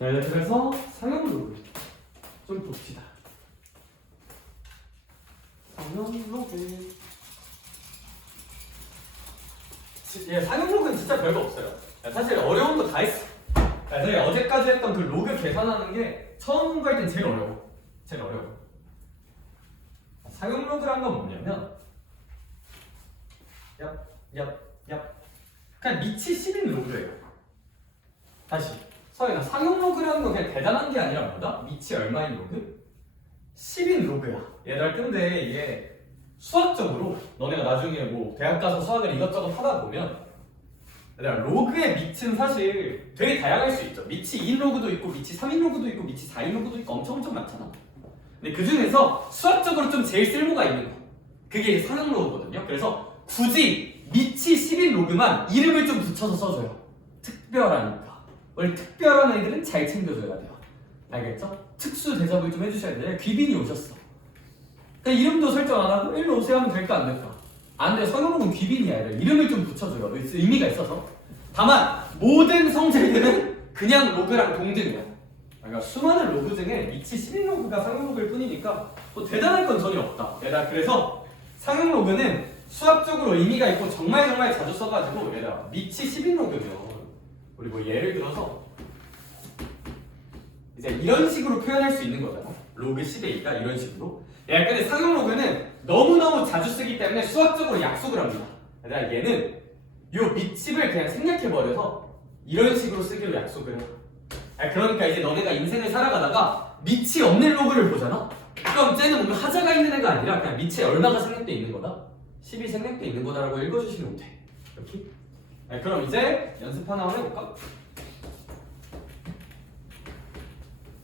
자, 그래서 상용 로그 좀 봅시다. 상용 로그. 예, 상용 로그는 진짜 별거 없어요. 사실 어려운 거 다 했어. 저희 어제까지 했던 그 로그 계산하는 게 처음 공부할 땐 제일 어려워. 제일 어려워. 상용 로그란 건 뭐냐면 얍 그냥 밑이 10인 로그예요. 다시 서희나 상용 로그라는 건 그냥 대단한 게 아니라 뭐다? 밑이 얼마인 로그? 10인 로그야. 얘들아, 근데 이게 수학적으로 너네가 나중에 뭐 대학 가서 수학을 이것저것 하다 보면 얘들아, 로그의 밑은 사실 되게 다양할 수 있죠. 밑이 2인 로그도 있고 밑이 3인 로그도 있고 밑이 4인 로그도 있고 엄청 많잖아. 근데 그 중에서 수학적으로 좀 제일 쓸모가 있는 거, 그게 이제 상용 로그거든요. 그래서 굳이 밑이 10인 로그만 이름을 좀 붙여서 써줘요. 특별하니까. 원래 특별한 애들은 잘 챙겨줘야 돼요. 알겠죠? 특수 대접을 좀 해주셔야 돼요. 귀빈이 오셨어. 그러니까 이름도 설정 안 하고 일로 오세요 하면 될까 안 될까? 안 돼요. 상용 로그는 귀빈이야. 이름을 좀 붙여줘요. 의미가 있어서. 다만 모든 성질들은 그냥 로그랑 동등이야. 그러니까 수많은 로그 중에 밑이 10인 로그가 상용 로그일 뿐이니까 뭐 대단할 건 전혀 없다. 얘들아, 그래서 상용 로그는 수학적으로 의미가 있고 정말 자주 써가지고 얘들아, 밑이 10인 로그면 우리 뭐 예를 들어서 이제 이런 식으로 표현할 수 있는 거잖아. 로그 10에 2가 이런 식으로. 야, 근데 상용 로그는 너무너무 자주 쓰기 때문에 수학적으로 약속을 합니다. 얘들아, 얘는 요 밑집을 그냥 생략해버려서 이런 식으로 쓰기로 약속을 해요. 그러니까 이제 너네가 인생을 살아가다가 밑이 없는 로그를 보잖아? 그럼 쟤는 뭔가 하자가 있는 애가 아니라 그냥 밑에 얼마가 생략돼 있는 거다? 10이 생략돼 있는 거다라고 읽어주시면 돼. 이렇게? 그럼 이제 연습 하나 해볼까?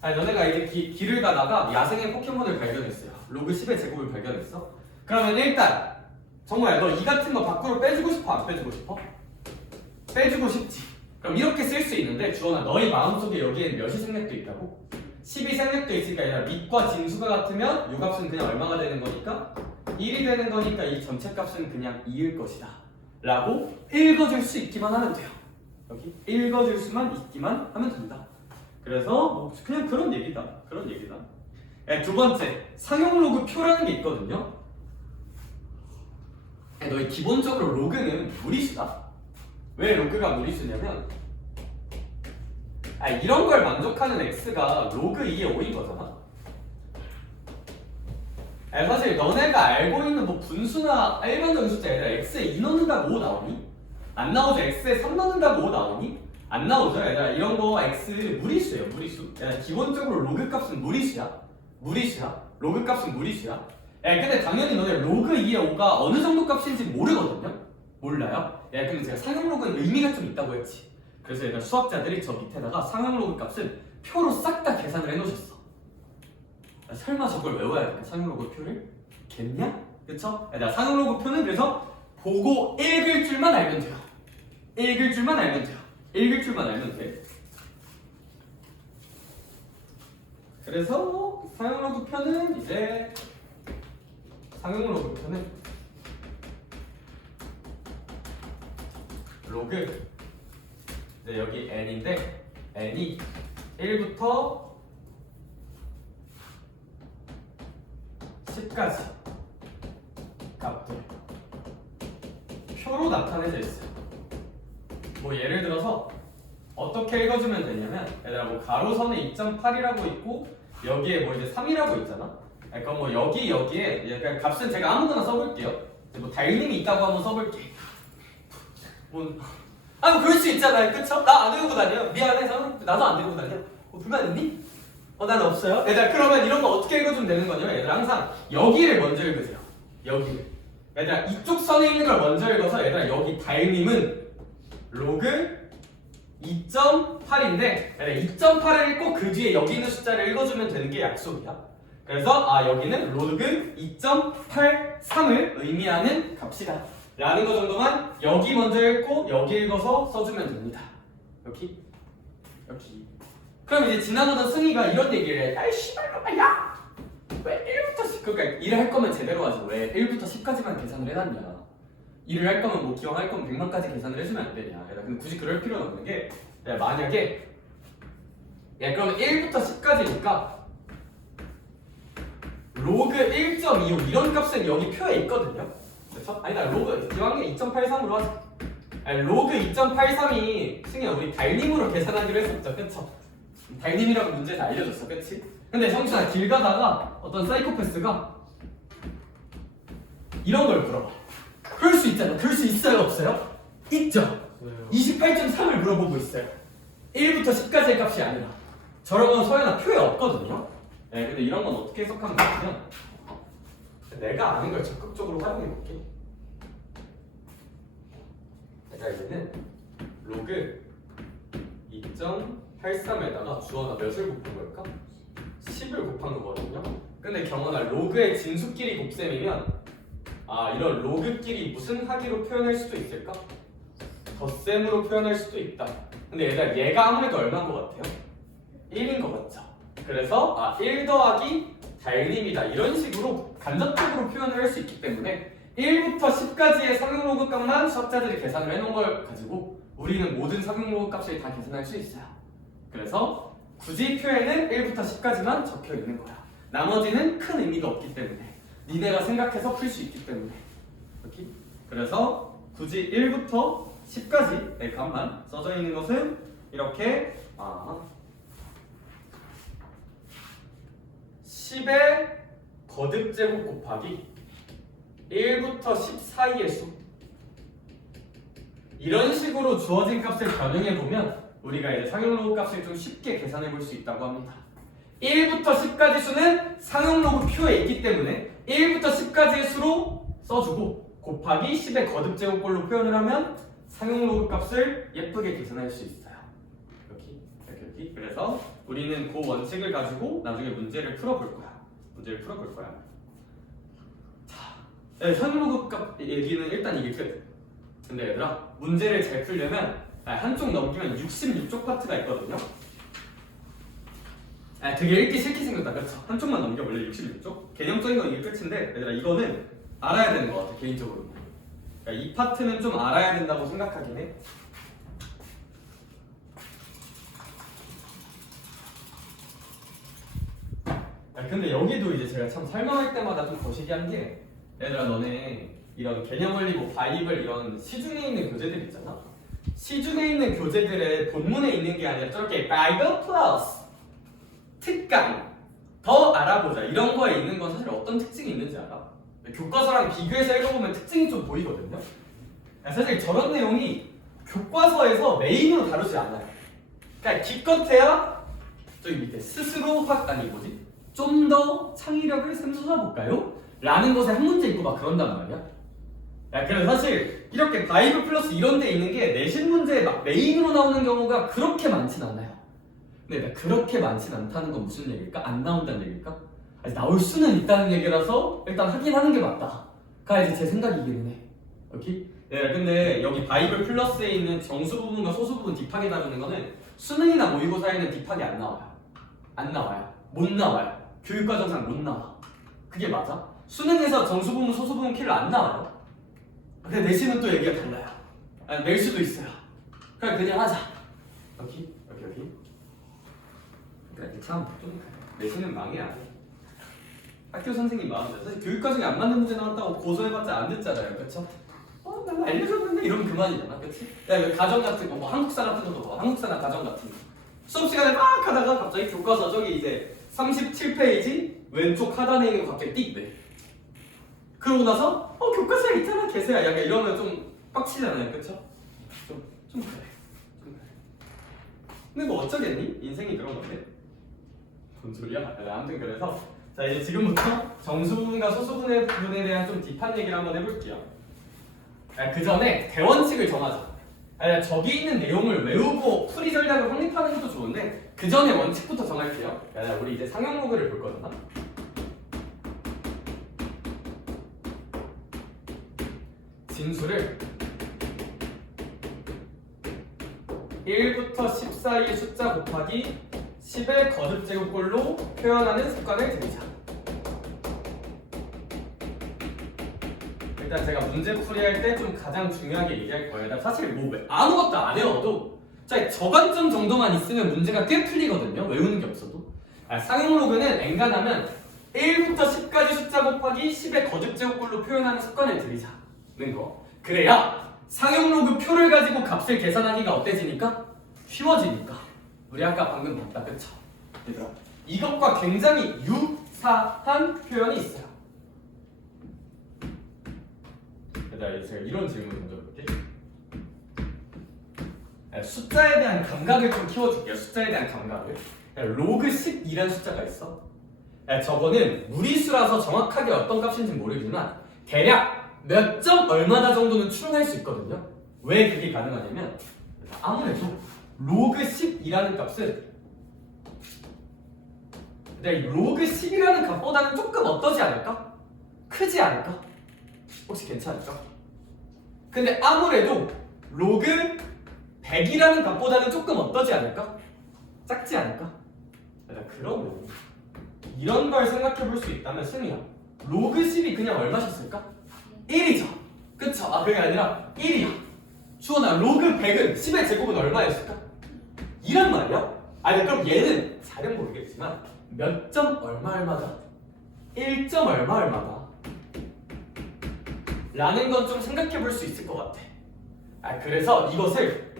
너네가 이제 길을 가다가 야생의 포켓몬을 발견했어요. 로그 10의 제곱을 발견했어. 그러면 일단 정말 너 이 같은 거 밖으로 빼주고 싶어? 안 빼주고 싶어? 빼주고 싶지. 그럼 이렇게 쓸 수 있는데 주원아, 너희 마음속에 여기에 몇이 생략돼 있다고? 10이 생략돼 있으니까 아니라 밑과 진수가 같으면 이 값은 그냥 얼마가 되는 거니까? 1이 되는 거니까 이 전체 값은 그냥 2일 것이다 라고 읽어줄 수 있기만 하면 돼요. 여기 읽어줄 수만 있기만 하면 된다. 그래서 뭐 그냥 그런 얘기다. 두 번째, 상용 로그 표라는 게 있거든요. 너희 기본적으로 로그는 무리수다. 왜 로그가 무리수냐면 이런 걸 만족하는 x가 로그 2의 5인 거잖아. 사실 너네가 알고 있는 뭐 분수나 일반적인 숫자 얘들아, x에 2 넣는다고 5 나오니? 안 나오죠. x에 3 넣는다고 5 나오니? 안 나오죠. 얘들아, 이런 거 x 무리수예요. 무리수. 얘들아, 기본적으로 로그 값은 무리수야. 로그 값은 무리수야. 근데 당연히 너네 로그 2의 5가 어느 정도 값인지 모르거든요. 몰라요? 근데 제가 상용 로그는 의미가 좀 있다고 했지. 그래서 얘들아, 수학자들이 저 밑에다가 상용 로그 값을 표로 싹 다 계산을 해놓으셨어. 설마 저걸 외워야 돼? 상용 로그 표를? 겠냐? 그쵸? 얘들아, 상용 로그 표는 그래서 보고 읽을 줄만 알면 돼요. 읽을 줄만 알면 돼. 그래서 상용 로그 표는 이제 로그 이제 여기 n인데 n이 1부터 10까지 값들 표로 나타내져 있어요. 뭐 예를 들어서 어떻게 읽어주면 되냐면, 얘들아, 뭐 가로선에 2.8이라고 있고 여기에 뭐 이제 3이라고 있잖아. 그러니까 뭐 여기에 약간 값은 제가 아무거나 써볼게요. 뭐 달님이 있다고 한번 써볼게. 뭐 그럴 수 있잖아요. 그쵸? 나 안 들고 다녀. 미안해. 나도 안 들고 다녀. 불만 있니? 난 없어요. 얘들아, 그러면 이런 거 어떻게 읽어주면 되는 거냐면, 얘들아, 항상 여기를 먼저 읽으세요. 여기를. 얘들아, 이쪽 선에 있는 걸 먼저 읽어서, 얘들아, 여기 달님은 로그 2.8인데 2.8을 읽고 그 뒤에 여기 있는 숫자를 읽어주면 되는 게 약속이야. 그래서 여기는 로그 2.83을 의미하는 값이다 라는 거 정도만 여기 먼저 읽고 여기 읽어서 써주면 됩니다. 여기. 그럼 이제 지나가던 승희가 이런 얘기를 해. 씨발놈아, 야! 왜 1부터 10, 그러니까 일을 할 거면 제대로 하지. 왜 1부터 10까지만 계산을 해놨냐. 일을 할 거면 뭐 기왕 할 거면 100만까지 계산을 해주면 안 되냐. 근데 굳이 그럴 필요는 없는 게, 만약에 예, 그러면 1부터 10까지니까 로그 1.25 이런 값은 여기 표에 있거든요. 그렇죠? 아니다, 로그 기왕에 2.83으로 하자. 아니, 로그 2.83이 승희야 우리 달림으로 계산하기로 했었죠, 그쵸? 달림이라고 문제에서 알려줬어, 그치? 근데 성준아 길 가다가 어떤 사이코패스가 이런 걸 물어봐. 그럴 수 있잖아. 그럴 수 있어요, 없어요? 있죠. 28.3을 물어보고 있어요. 1부터 10까지의 값이 아니라. 저런 건 서연아 표에 없거든요. 네, 근데 이런 건 어떻게 해석하면 되냐면 내가 아는 걸 적극적으로 활용해 볼게. 내가 이제는 로그 2.83에다가 주어가 몇을 곱한 걸까? 10을 곱한 거거든요. 근데 경원아 로그의 진수끼리 곱셈이면 이런 로그끼리 무슨 하기로 표현할 수도 있을까? 덧셈으로 표현할 수도 있다. 근데 얘가 아무래도 얼마인 것 같아요? 1인 것 같죠? 그래서 1 더하기 달림이다 이런 식으로 간접적으로 표현을 할 수 있기 때문에 1부터 10까지의 상용로그 값만 수학자들이 계산을 해놓은 걸 가지고 우리는 모든 상용로그 값을 다 계산할 수 있어요. 그래서 굳이 표에는 1부터 10까지만 적혀 있는 거야. 나머지는 큰 의미가 없기 때문에 니네가 생각해서 풀 수 있기 때문에 이렇게? 그래서 굳이 1부터 10까지의 값만 써져 있는 것은 이렇게 10의 거듭제곱 곱하기 1부터 10 사이의 수 이런 식으로 주어진 값을 변형해보면 우리가 이제 상용로그 값을 좀 쉽게 계산해 볼 수 있다고 합니다. 1부터 10까지 수는 상용로그 표에 있기 때문에 1부터 10까지의 수로 써주고 곱하기 10의 거듭제곱꼴로 표현을 하면 상용로그 값을 예쁘게 계산할 수 있어요. 이렇게. 그래서 우리는 그 원칙을 가지고 나중에 문제를 풀어볼 거야. 자, 상용로그 값 얘기는 일단 이게 끝. 근데 얘들아, 문제를 잘 풀려면 한쪽 넘기면 66쪽 파트가 있거든요. 되게 읽기 싫게 생겼다, 그렇죠? 한쪽만 넘겨 원래 66쪽. 개념적인 건 이게 끝인데, 얘들아 이거는 알아야 되는 것 같아 개인적으로. 그러니까 이 파트는 좀 알아야 된다고 생각하긴 해. 근데 여기도 이제 제가 참 설명할 때마다 좀 거시기한 게, 얘들아 너네 이런 개념 원리, 뭐 바이블 이런 시중에 있는 교재들 있잖아. 시중에 있는 교재들의 본문에 있는 게 아니라 저렇게 바이블 플러스 특강 더 알아보자 이런 거에 있는 건 사실 어떤 특징이 있는지 알아? 교과서랑 비교해서 읽어보면 특징이 좀 보이거든요. 사실 저런 내용이 교과서에서 메인으로 다루지 않아요. 그러니까 기껏해야 저기 밑에 스스로 좀 더 창의력을 샘솟아볼까요? 라는 것에 한 문제 있고 막 그런단 말이야. 그래서 사실 이렇게 바이블 플러스 이런 데 있는 게 내신 문제에 막 메인으로 나오는 경우가 그렇게 많진 않아요. 근데 그렇게 많진 않다는 건 무슨 얘기일까? 안 나온다는 얘기일까? 아니, 나올 수는 있다는 얘기라서 일단 하긴 하는 게 맞다가 이제 제 생각이기는 해. 오케이? 네, 근데 여기 바이블 플러스에 있는 정수 부분과 소수 부분 딥하게 다루는 거는 수능이나 모의고사에는 딥하게 안 나와요. 못 나와요. 교육과정상 못 나와. 그게 맞아? 수능에서 정수 부분, 소수 부분 키를 안 나와요. 근데 내신은 또 얘기가 달라요. 낼 수도 있어요. 그냥 하자. 오케이. 그러니까 참 좀 내신은 망해야 돼. 학교 선생님 마음대로. 사실 교육과정에 안 맞는 문제 나왔다고 고소해봤자 안 듣잖아요, 그렇죠? 난 알려줬는데 이러면 그만이잖아, 그렇지? 야, 가정 같은 거, 뭐 한국사 같은 것도 봐. 한국사나 가정 같은 거. 수업 시간에 막 하다가 갑자기 교과서 저기 이제 37페이지 왼쪽 하단에 있는 거 갑자기 띡 내. 그러고 나서 교과서에 있잖아, 개새야. 약간 이러면 좀 빡치잖아요, 그렇죠? 좀 그래. 근데 뭐 어쩌겠니? 인생이 그런 건데. 뭔 소리야? 아무튼 그래서 자 이제 지금부터 정수 부분과 소수 부분에 대한 좀 딥한 얘기를 한번 해볼게요. 그 전에 대원칙을 정하자. 저기 있는 내용을 외우고 풀이 전략을 확립하는 것도 좋은데 그 전에 원칙부터 정할게요. 우리 이제 상용로그를 볼 거잖아. 진수를 1부터 10 사이의 숫자 곱하기 10의 거듭제곱꼴로 표현하는 습관을 들이자. 일단 제가 문제 풀이할 때 좀 가장 중요하게 얘기할 거예요. 사실 뭐 아무것도 안 외워도 자, 저관점 정도만 있으면 문제가 꽤 풀리거든요. 외우는 게 없어도. 상용 로그는 엔간하면 1부터 10까지 숫자 곱하기 10의 거듭 제곱꼴로 표현하는 습관을 들이자는 거. 그래야 상용 로그 표를 가지고 값을 계산하기가 어때지니까? 쉬워지니까. 우리 아까 방금 봤다, 그쵸? 얘들아, 이것과 굉장히 유사한 표현이 있어요. 얘들아, 제가 이런 질문을 먼저 볼게. 숫자에 대한 감각을 좀 키워줄게요. 숫자에 대한 감각을. 로그 12라는 숫자가 있어. 저거는 무리수라서 정확하게 어떤 값인지 모르지만 대략 몇 점 얼마다 정도는 추론할 수 있거든요. 왜 그게 가능하냐면 아무래도 로그 10이라는 값은 로그 10이라는 값보다는 조금 어떠지 않을까? 크지 않을까? 혹시 괜찮을까? 근데 아무래도 로그 100이라는 값보다는 조금 어떠지 않을까? 작지 않을까? 그러면 이런 걸 생각해 볼 수 있다면 승희야, 로그 10이 그냥 얼마셨을까? 1이죠. 그쵸? 그게 아니라 1이야. 주원아, 로그 100은 10의 제곱은 얼마였을까? 이란 말이야? 그럼 얘는 잘은 모르겠지만 몇 점 얼마다 1점 얼마다 라는 건 좀 생각해 볼 수 있을 것 같아. 그래서 이것을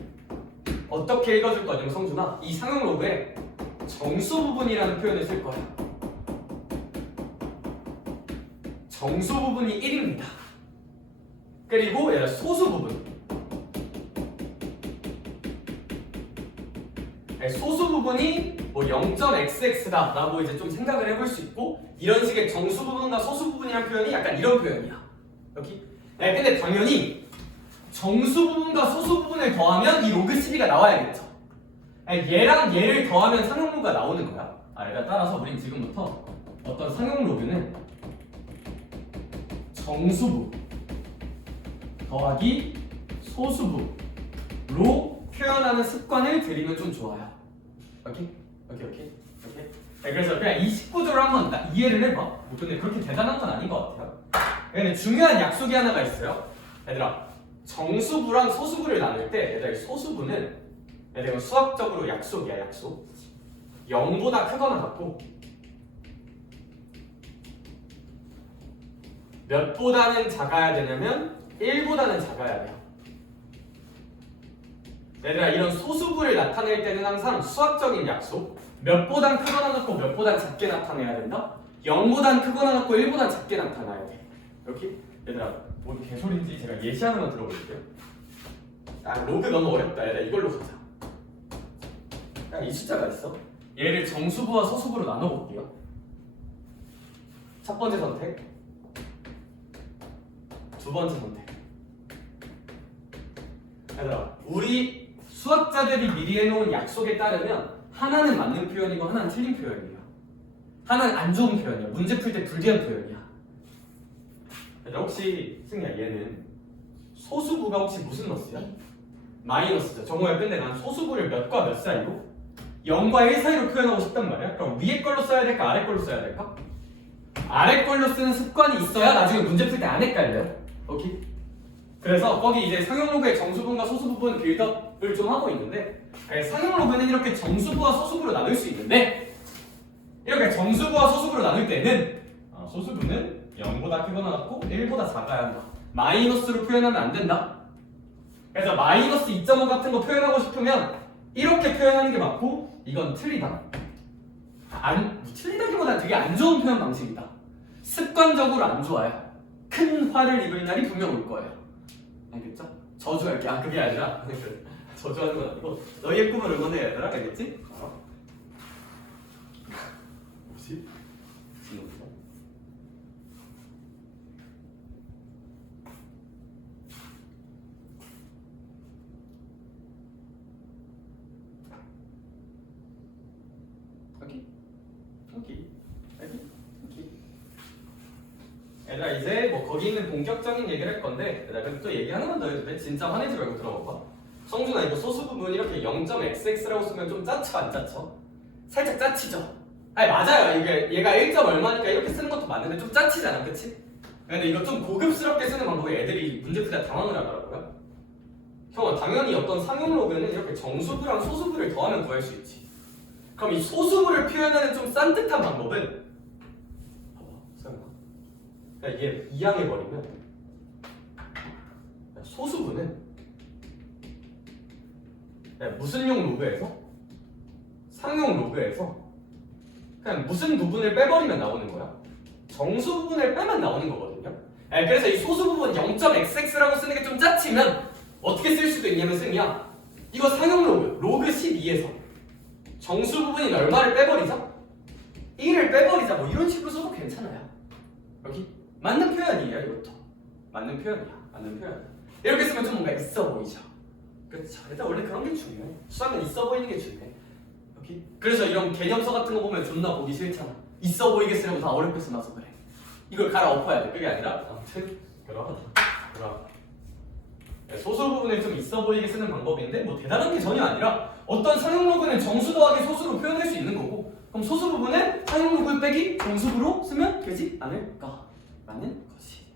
어떻게 읽어줄 거냐면 성준아, 이 상용 로그에 정수 부분이라는 표현을 쓸 거야. 정수 부분이 1입니다. 그리고 얘가 소수 부분. 소수 부분이 뭐 0.xx다 라고 이제 좀 생각을 해볼 수 있고, 이런 식의 정수 부분과 소수 부분이라는 표현이 약간 이런 표현이야. 여기. 근데 당연히 정수 부분과 소수 부분을 더하면 이 로그 12가 나와야겠죠. 얘랑 얘를 더하면 상용 로그가 나오는 거야. 따라서 우린 지금부터 어떤 상용 로그는 정수부 더하기 소수부로 표현하는 습관을 들이면 좀 좋아요. 오케이? 그래서 그냥 이 19조를 한번 딱 이해를 해봐. 뭐 근데 그렇게 대단한 건 아닌 것 같아요. 근데 중요한 약속이 하나가 있어요. 얘들아, 정수부랑 소수부를 나눌 때 얘들아, 이 소수부는 얘들아 수학적으로 약속이야, 약속. 0보다 크거나 같고 몇보다는 작아야 되냐면 1보다는 작아야 돼요. 얘들아, 이런 소수부를 나타낼 때는 항상 수학적인 약속, 몇보단 크거나 같고 몇보단 작게 나타내야 된다. 0보단 크거나 같고 1보단 작게 나타나야 돼. 이렇게? 얘들아, 뭔 개소리인지 제가 예시 하나만 들어볼게요. 로그 너무 어렵다. 얘들아, 이걸로 가자. 이 숫자가 있어. 얘를 정수부와 소수부로 나눠볼게요. 첫 번째 선택, 두 번째 선택. 얘들아, 우리 수학자들이 미리 해놓은 약속에 따르면 하나는 맞는 표현이고 하나는 틀린 표현이에요. 하나는 안 좋은 표현이야. 문제 풀 때 불리한 표현이야. 얘들아, 혹시 승희야, 얘는 소수부가 혹시 무슨 너스야? 마이너스죠. 정말. 근데 난 소수부를 몇과 몇 사이로? 0과 1 사이로 표현하고 싶단 말이야. 그럼 위에 걸로 써야 될까? 아래 걸로 써야 될까? 아래 걸로 쓰는 습관이 있어야 나중에 문제 풀 때 안 헷갈려요. 오케이? 그래서 거기 이제 상용 로그의 정수부분과 소수부분 빌드업을 좀 하고 있는데, 상용 로그는 이렇게 정수부와 소수부로 나눌 수 있는데, 이렇게 정수부와 소수부로 나눌 때는 소수부는 0보다 크거나 같고 1보다 작아야 한다. 마이너스로 표현하면 안 된다. 그래서 마이너스 2.5 같은 거 표현하고 싶으면 이렇게 표현하는 게 맞고, 이건 틀리다. 틀리다기보다 되게 안 좋은 표현 방식이다. 습관적으로 안 좋아요. 큰 화를 입을 날이 분명 올 거예요. 알겠죠? 저주할게. 그게 아니라 저주하는 건 아니고 너희의 꿈을 응원해, 얘들아. 알겠지? 뭐지? 오케이. 얘들아, 이제 뭐 거기 있는 본격적인 얘기를 할 건데, 얘들아, 근데 또 얘기 하나만 더 해도 돼? 진짜 화내지 말고 들어봐봐. 성준아, 이거 소수 부분 이렇게 0.xx라고 쓰면 좀 짜쳐 안 짜쳐? 살짝 짜치죠? 맞아요. 이게 얘가 1점 얼마니까 이렇게 쓰는 것도 맞는데 좀 짜치잖아, 그치? 근데 이거 좀 고급스럽게 쓰는 방법에 애들이 문제 풀다 당황을 하더라고요. 형아 당연히 어떤 상용 로그는 이렇게 정수부랑 소수부를 더하면 구할 수 있지. 그럼 이 소수부를 표현하는 좀 싼듯한 방법은 봐봐 설마 그러니까 이게 이항해버리면 소수부는 무슨 용 로그에서 상용 로그에서 그냥 무슨 부분을 빼버리면 나오는 거야. 정수 부분을 빼면 나오는 거거든요. 그래서 이 소수 부분 0.xx라고 쓰는 게 좀 짜치면 어떻게 쓸 수도 있냐면 승이야. 이거 상용 로그 12에서 정수 부분인 얼마를 빼버리자? 1을 빼버리자 뭐 이런 식으로 써도 괜찮아요. 여기 맞는 표현이에요. 이것도 맞는 표현이야. 맞는 표현. 이렇게 쓰면 좀 뭔가 있어 보이죠. 그렇죠. 일단 원래 그런 게 중요해. 수학은 있어 보이는 게 중요해. 여기 그래서 이런 개념서 같은 거 보면 존나 보기 싫잖아. 있어 보이게 쓰려고 다 어렵게 써놔서 그래. 이걸 갈아엎어야 돼. 그게 아니라 아무튼 그러하다. 소수 부분을 좀 있어 보이게 쓰는 방법인데 뭐 대단한 게 전혀 아니라 어떤 상용 로그는 정수 더하기 소수로 표현할 수 있는 거고 그럼 소수 부분은 상용 로그 빼기 정수부로 쓰면 되지 않을까라는 것이.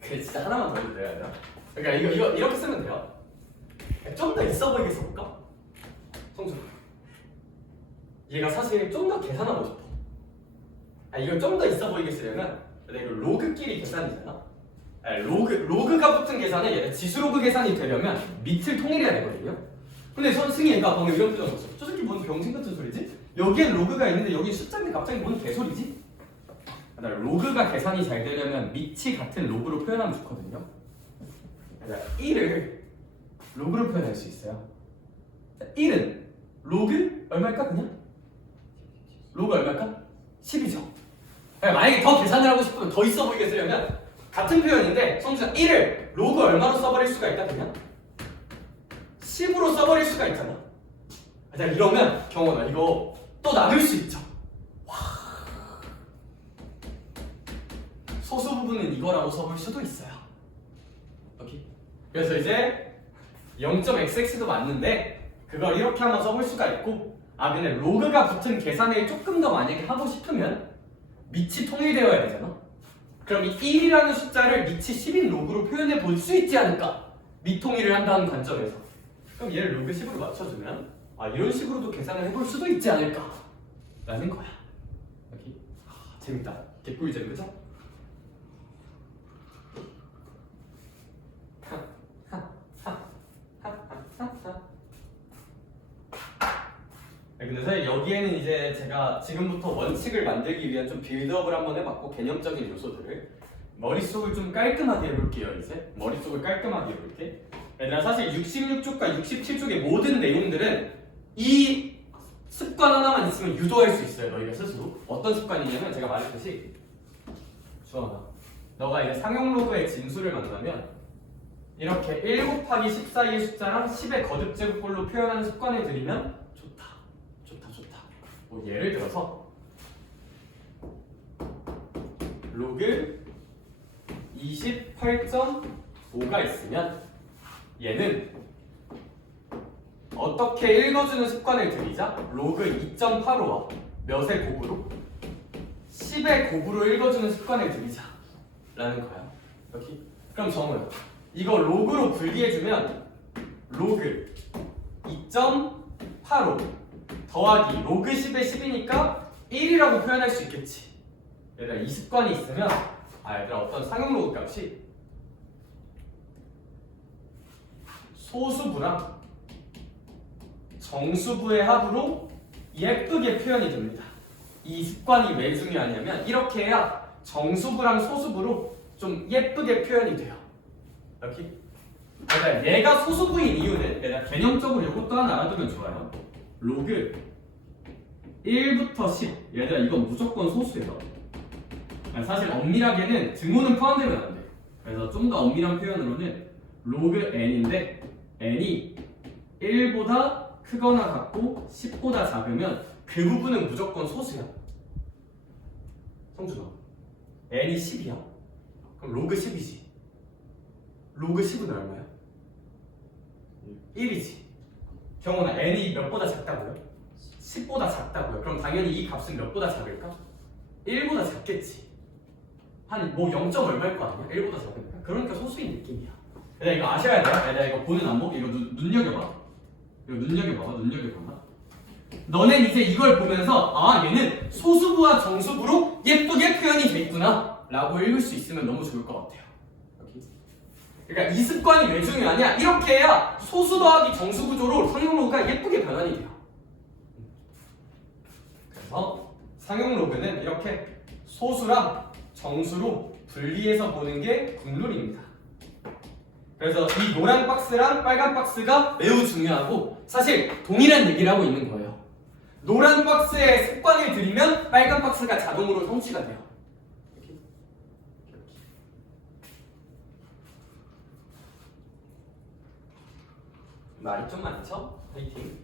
그래 진짜 하나만 더 해도 돼요. 그러니까 이거 이렇게 쓰면 돼요. 좀 더 있어 보이게 써볼까? 성준 얘가 사실 좀 더 계산하고 싶어. 이걸 좀 더 있어 보이게 쓰려면 이거 로그끼리 계산이잖아. 로그가 붙은 계산은 얘가 지수로그 계산이 되려면 밑을 통일해야 되거든요. 근데 선승이 얘가 방금 이런 표정 없어. 저 새끼 뭔 병신 같은 소리지? 여기엔 로그가 있는데 여기 숫자인데 갑자기 뭔 개소리지? 로그가 계산이 잘 되려면 밑이 같은 로그로 표현하면 좋거든요. 1을 로그로 표현할 수 있어요. 1은 로그 얼마일까 그냥? 로그 얼마일까? 10이죠. 만약에 더 계산을 하고 싶으면 더 있어 보이게 쓰려면 같은 표현인데 성수가 1을 로그 얼마로 써버릴 수가 있다 그냥? 10으로 써버릴 수가 있잖아. 이러면 경원아 이거 또 나눌 수 있죠. 와. 소수 부분은 이거라고 써볼 수도 있어요. 오케이. 그래서 이제 0.xx도 맞는데 그걸 이렇게 한번 써볼 수가 있고 근데 로그가 붙은 계산을 조금 더 만약에 하고 싶으면 밑이 통일되어야 되잖아. 그럼 이 1이라는 숫자를 밑이 10인 로그로 표현해 볼 수 있지 않을까? 밑통일을 한다는 관점에서. 그럼 얘를 로그 10으로 맞춰주면 이런 식으로도 계산을 해볼 수도 있지 않을까? 라는 거야. 여기 재밌다. 개꿀잼 그죠? 근데 사실 여기에는 이제 제가 지금부터 원칙을 만들기 위한 좀 빌드업을 한번 해봤고 개념적인 요소들을 머릿속을 좀 깔끔하게 해볼게요. 이제 머릿속을 깔끔하게 해볼게. 얘들아 사실 66쪽과 67쪽의 모든 내용들은 이 습관 하나만 있으면 유도할 수 있어요. 너희가 스스로. 어떤 습관이냐면 제가 말했듯이 주원아 너가 이제 상용 로그의 진수를 만나면 이렇게 1 곱하기 10 사이의 숫자랑 10의 거듭 제곱꼴로 표현하는 습관을 들이면 좋다. 뭐 예를 들어서 로그 28.5가 있으면 얘는 어떻게 읽어주는 습관을 들이자 로그 2.85와 몇의 곱으로 10의 곱으로 읽어주는 습관을 들이자 라는 거야. 여기 그럼 정우야 이거 로그로 분리해주면 로그 2.85 더하기 로그 10의 10이니까 1이라고 표현할 수 있겠지. 얘들아 이 습관이 있으면 얘들아 어떤 상용 로그 값이 소수부랑 정수부의 합으로 예쁘게 표현이 됩니다. 이 습관이 왜 중요하냐면 이렇게 해야 정수부랑 소수부로 좀 예쁘게 표현이 돼요. 여기 얘가 소수부인 이유는 내가 개념적으로 이것도 하나 알아두면 좋아요. 로그 1부터 10 얘들아 이건 무조건 소수예요. 사실 엄밀하게는 등호는 포함되면 안 돼. 그래서 좀 더 엄밀한 표현으로는 로그 n인데 n이 1보다 크거나 같고 10보다 작으면 그 부분은 무조건 소수야. 성준아 n이 10이야? 그럼 로그 10이지. 로그 10은 얼마야? 1이지. 경호나 n이 몇보다 작다고요? 10보다 작다고요? 그럼 당연히 이 값은 몇보다 작을까? 1보다 작겠지. 한 뭐 0. 얼마일 거 아니야? 1보다 작으니까. 그러니까 소수인 느낌이야. 얘들아 이거 아셔야 돼요. 얘들아 이거 보는 안목 이거 눈여겨봐. 이거 눈여겨봐. 너넨 이제 이걸 보면서 아 얘는 소수부와 정수부로 예쁘게 표현이 돼 있구나 라고 읽을 수 있으면 너무 좋을 것 같아요. 그러니까 이 습관이 왜 중요하냐? 이렇게 해야 소수 더하기 정수 구조로 상용 로그가 예쁘게 변환이 돼요. 그래서 상용 로그는 이렇게 소수랑 정수로 분리해서 보는 게 국룰입니다. 그래서 이 노란 박스랑 빨간 박스가 매우 중요하고 사실 동일한 얘기를 하고 있는 거예요. 노란 박스에 습관을 들이면 빨간 박스가 자동으로 성취가 돼요. 말이 좀 많죠? 화이팅.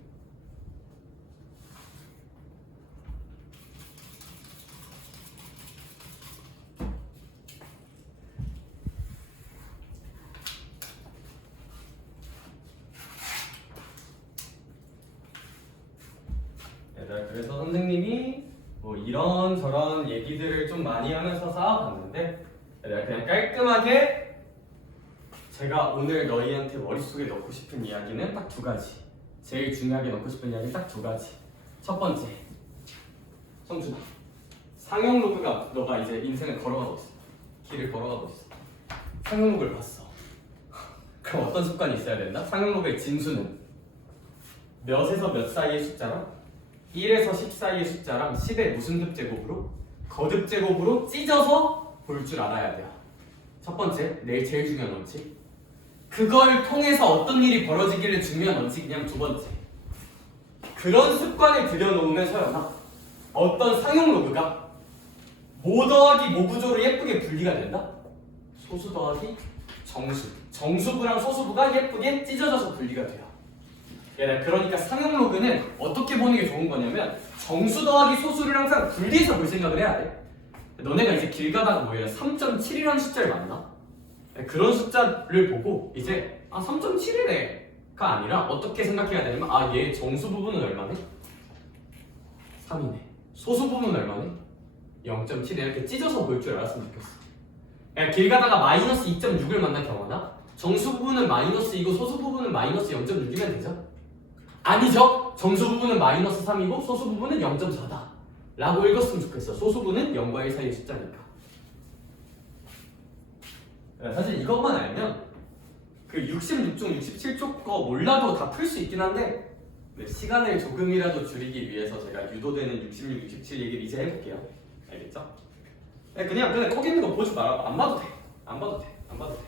얘들아 그래서 선생님이 뭐 이런저런 얘기들을 좀 많이 하면서 쌓아봤는데 얘들아 그냥 깔끔하게 제가 오늘 너희한테 머릿속에 넣고 싶은 이야기는 딱 두 가지. 제일 중요하게 넣고 싶은 이야기는 딱 두 가지. 첫 번째, 성준아, 상용 로그가 너가 이제 인생을 걸어가고 있어. 길을 걸어가고 있어. 상용 로그를 봤어. 그럼 어떤 습관이 있어야 된다? 상용 로그의 진수는 몇에서 몇 사이의 숫자랑 1에서 10 사이의 숫자랑 10의 무슨 듭제곱으로 거듭제곱으로 찢어서 볼 줄 알아야 돼요. 첫 번째, 내일 제일 중요한 원칙. 그걸 통해서 어떤 일이 벌어지기를 중요한 원칙이냐면 두 번째. 그런 습관을 들여놓으면 서연아 어떤 상용 로그가 모 더하기 모 구조로 예쁘게 분리가 된다? 소수 더하기 정수. 정수부랑 소수부가 예쁘게 찢어져서 분리가 돼요. 그러니까 상용 로그는 어떻게 보는 게 좋은 거냐면 정수 더하기 소수를 항상 분리해서 볼 생각을 해야 돼. 너네가 이제 길 가다가 뭐예요? 3.7이라는 숫자를 만나? 그런 숫자를 보고 이제 3.7이네가 아니라 어떻게 생각해야 되냐면 얘 정수 부분은 얼마네? 3이네. 소수 부분은 얼마네? 0.7 이렇게 찢어서 볼 줄 알았으면 좋겠어. 길 가다가 마이너스 2.6을 만난 경우나 정수 부분은 마이너스이고 소수 부분은 마이너스 0.6이면 되죠? 아니죠. 정수 부분은 마이너스 3이고 소수 부분은 0.4다 라고 읽었으면 좋겠어. 소수부는 0과 1 사이의 숫자니까. 사실 이것만 알면 그 66쪽, 67쪽 거 몰라도 다 풀 수 있긴 한데 시간을 조금이라도 줄이기 위해서 제가 유도되는 66, 67 얘기를 이제 해볼게요. 알겠죠? 그냥 거기 있는 거 보지 말아. 안 봐도 돼. 안 봐도 돼.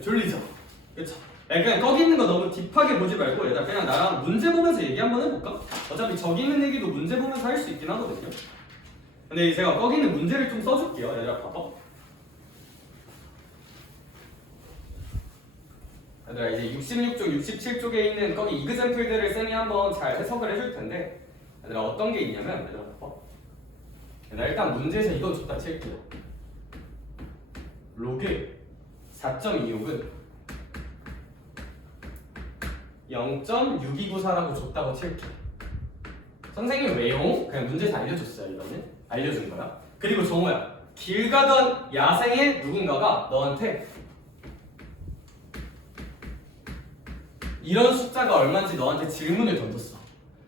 졸리죠? 그쵸? 그냥 거기 있는 거 너무 딥하게 보지 말고 얘들아 그냥 나랑 문제 보면서 얘기 한번 해볼까? 어차피 저기 있는 얘기도 문제 보면서 할 수 있긴 하거든요. 근데 제가 거기 있는 문제를 좀 써줄게요. 얘들아 봐봐. 얘들아 이제 66쪽, 67쪽에 있는 거기 이그샘플들을 쌤이 한번 잘 해석을 해줄 텐데 얘들아 어떤 게 있냐면 얘들아 봐봐. 얘들아 일단 문제에서 이건 줬다 칠게요. 로그 4.26은 0.6294라고 줬다고 칠게. 선생님 왜요? 그냥 문제에서 알려줬어요. 이거는 알려준 거야. 그리고 정호야, 길 가던 야생의 누군가가 너한테 이런 숫자가 얼마인지 너한테 질문을 던졌어.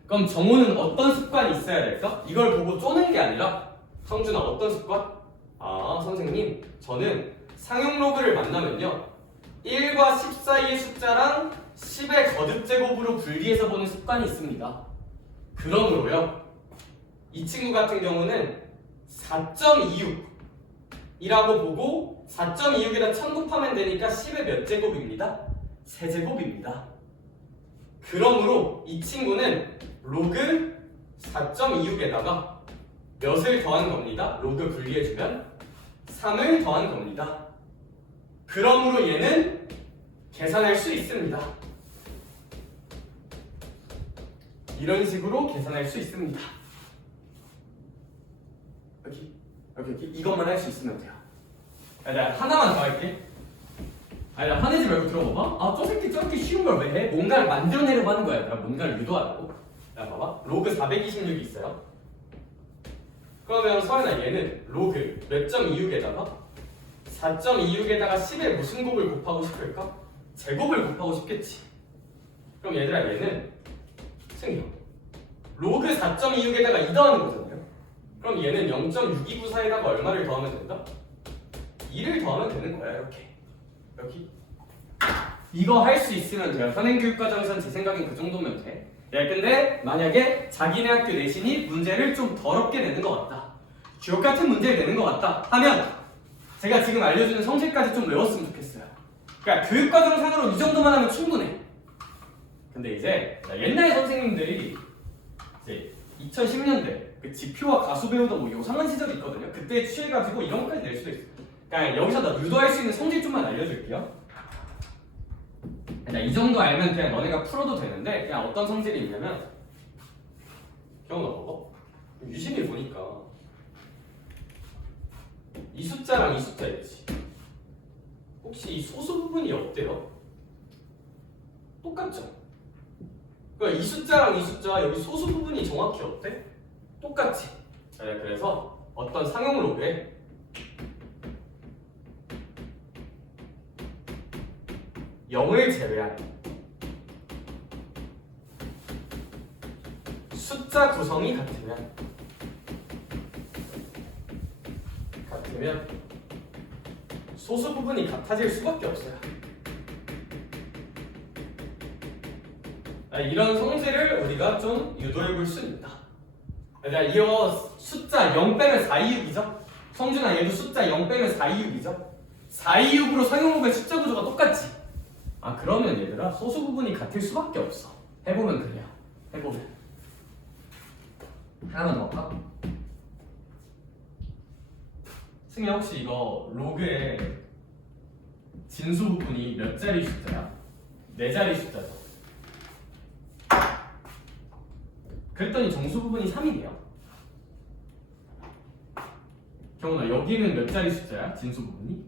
그럼 정호는 어떤 습관이 있어야 될까? 이걸 보고 쪼는 게 아니라 성준아 어떤 습관? 선생님 저는 상용 로그를 만나면요 1과 10 사이의 숫자랑 10의 거듭제곱으로 분리해서 보는 습관이 있습니다. 그러므로요 이 친구 같은 경우는 4.26이라고 보고 4.26에다 1000 곱하면 되니까 10의 몇 제곱입니다? 세제곱입니다. 그러므로 이 친구는 로그 4.26에다가 몇을 더한 겁니다. 로그 분리해주면 3을 더한 겁니다. 그러므로 얘는 계산할 수 있습니다. 이런 식으로 계산할 수 있습니다. 여기 이것만 할 수 있으면 돼요. 내가 하나만 더 할게. 나 화내지 말고 들어봐봐. 저 새끼 저렇게 쉬운 걸 왜 해? 뭔가를 만들어내려고 하는 거야. 얘들아 뭔가를 유도하라고. 야 봐봐. 로그 426이 있어요. 그러면 서연아 얘는 로그 몇 점 26에다가 4.26에다가 10에 무슨 곱을 곱하고 싶을까? 제곱을 곱하고 싶겠지. 그럼 얘들아 얘는 승용 로그 4.26에다가 2 더하는 거잖아요. 그럼 얘는 0.6294에다가 얼마를 더하면 된다? 2를 더하면 되는 거야. 이렇게 여기 이거 할 수 있으면 돼요. 현행교육과정에선 제 생각엔 그 정도면 돼. 야, 근데 만약에 자기네 학교 내신이 문제를 좀 더럽게 내는 것 같다, 주옥 같은 문제를 내는 것 같다 하면 제가 지금 알려주는 성질까지 좀 외웠으면 좋겠어요. 그러니까 교육과정상으로 이 정도만 하면 충분해. 근데 이제 옛날 선생님들이 이제 2010년대 그 지표와 가수 배우던 뭐 요상한 시절이 있거든요. 그때 취해가지고 이런 것까지 낼 수도 있어요. 그러니까 여기서 나 유도할 수 있는 성질 좀만 알려줄게요. 이 정도 알면 그냥 너네가 풀어도 되는데, 그냥 어떤 성질이 있냐면, 경훈아 봐봐. 유심히 보니까 이 숫자랑 이 숫자 있지. 혹시 이 소수 부분이 어때요? 똑같죠? 그러니까 이 숫자랑 이 숫자 여기 소수 부분이 정확히 어때? 똑같지. 그래서 어떤 상용 로그에 영을 제외한 숫자 구성이 같으면 소수 부분이 같아질 수밖에 없어요. 이런 성질을 우리가 좀 유도해 볼 수 있다. 이어 숫자 0 빼면 426이죠? 성준아 얘도 숫자 0 빼면 426이죠? 426으로 상용로그의 숫자 구조가 똑같지? 그러면 얘들아 소수 부분이 같을 수밖에 없어. 해보면 그래요. 해보면 하나만 더 할까? 승희야 혹시 이거 로그의 진수 부분이 몇 자리 숫자야? 4자리 숫자죠. 그랬더니 정수 부분이 3이네요. 경훈아 여기는 몇 자리 숫자야? 진수 부분이?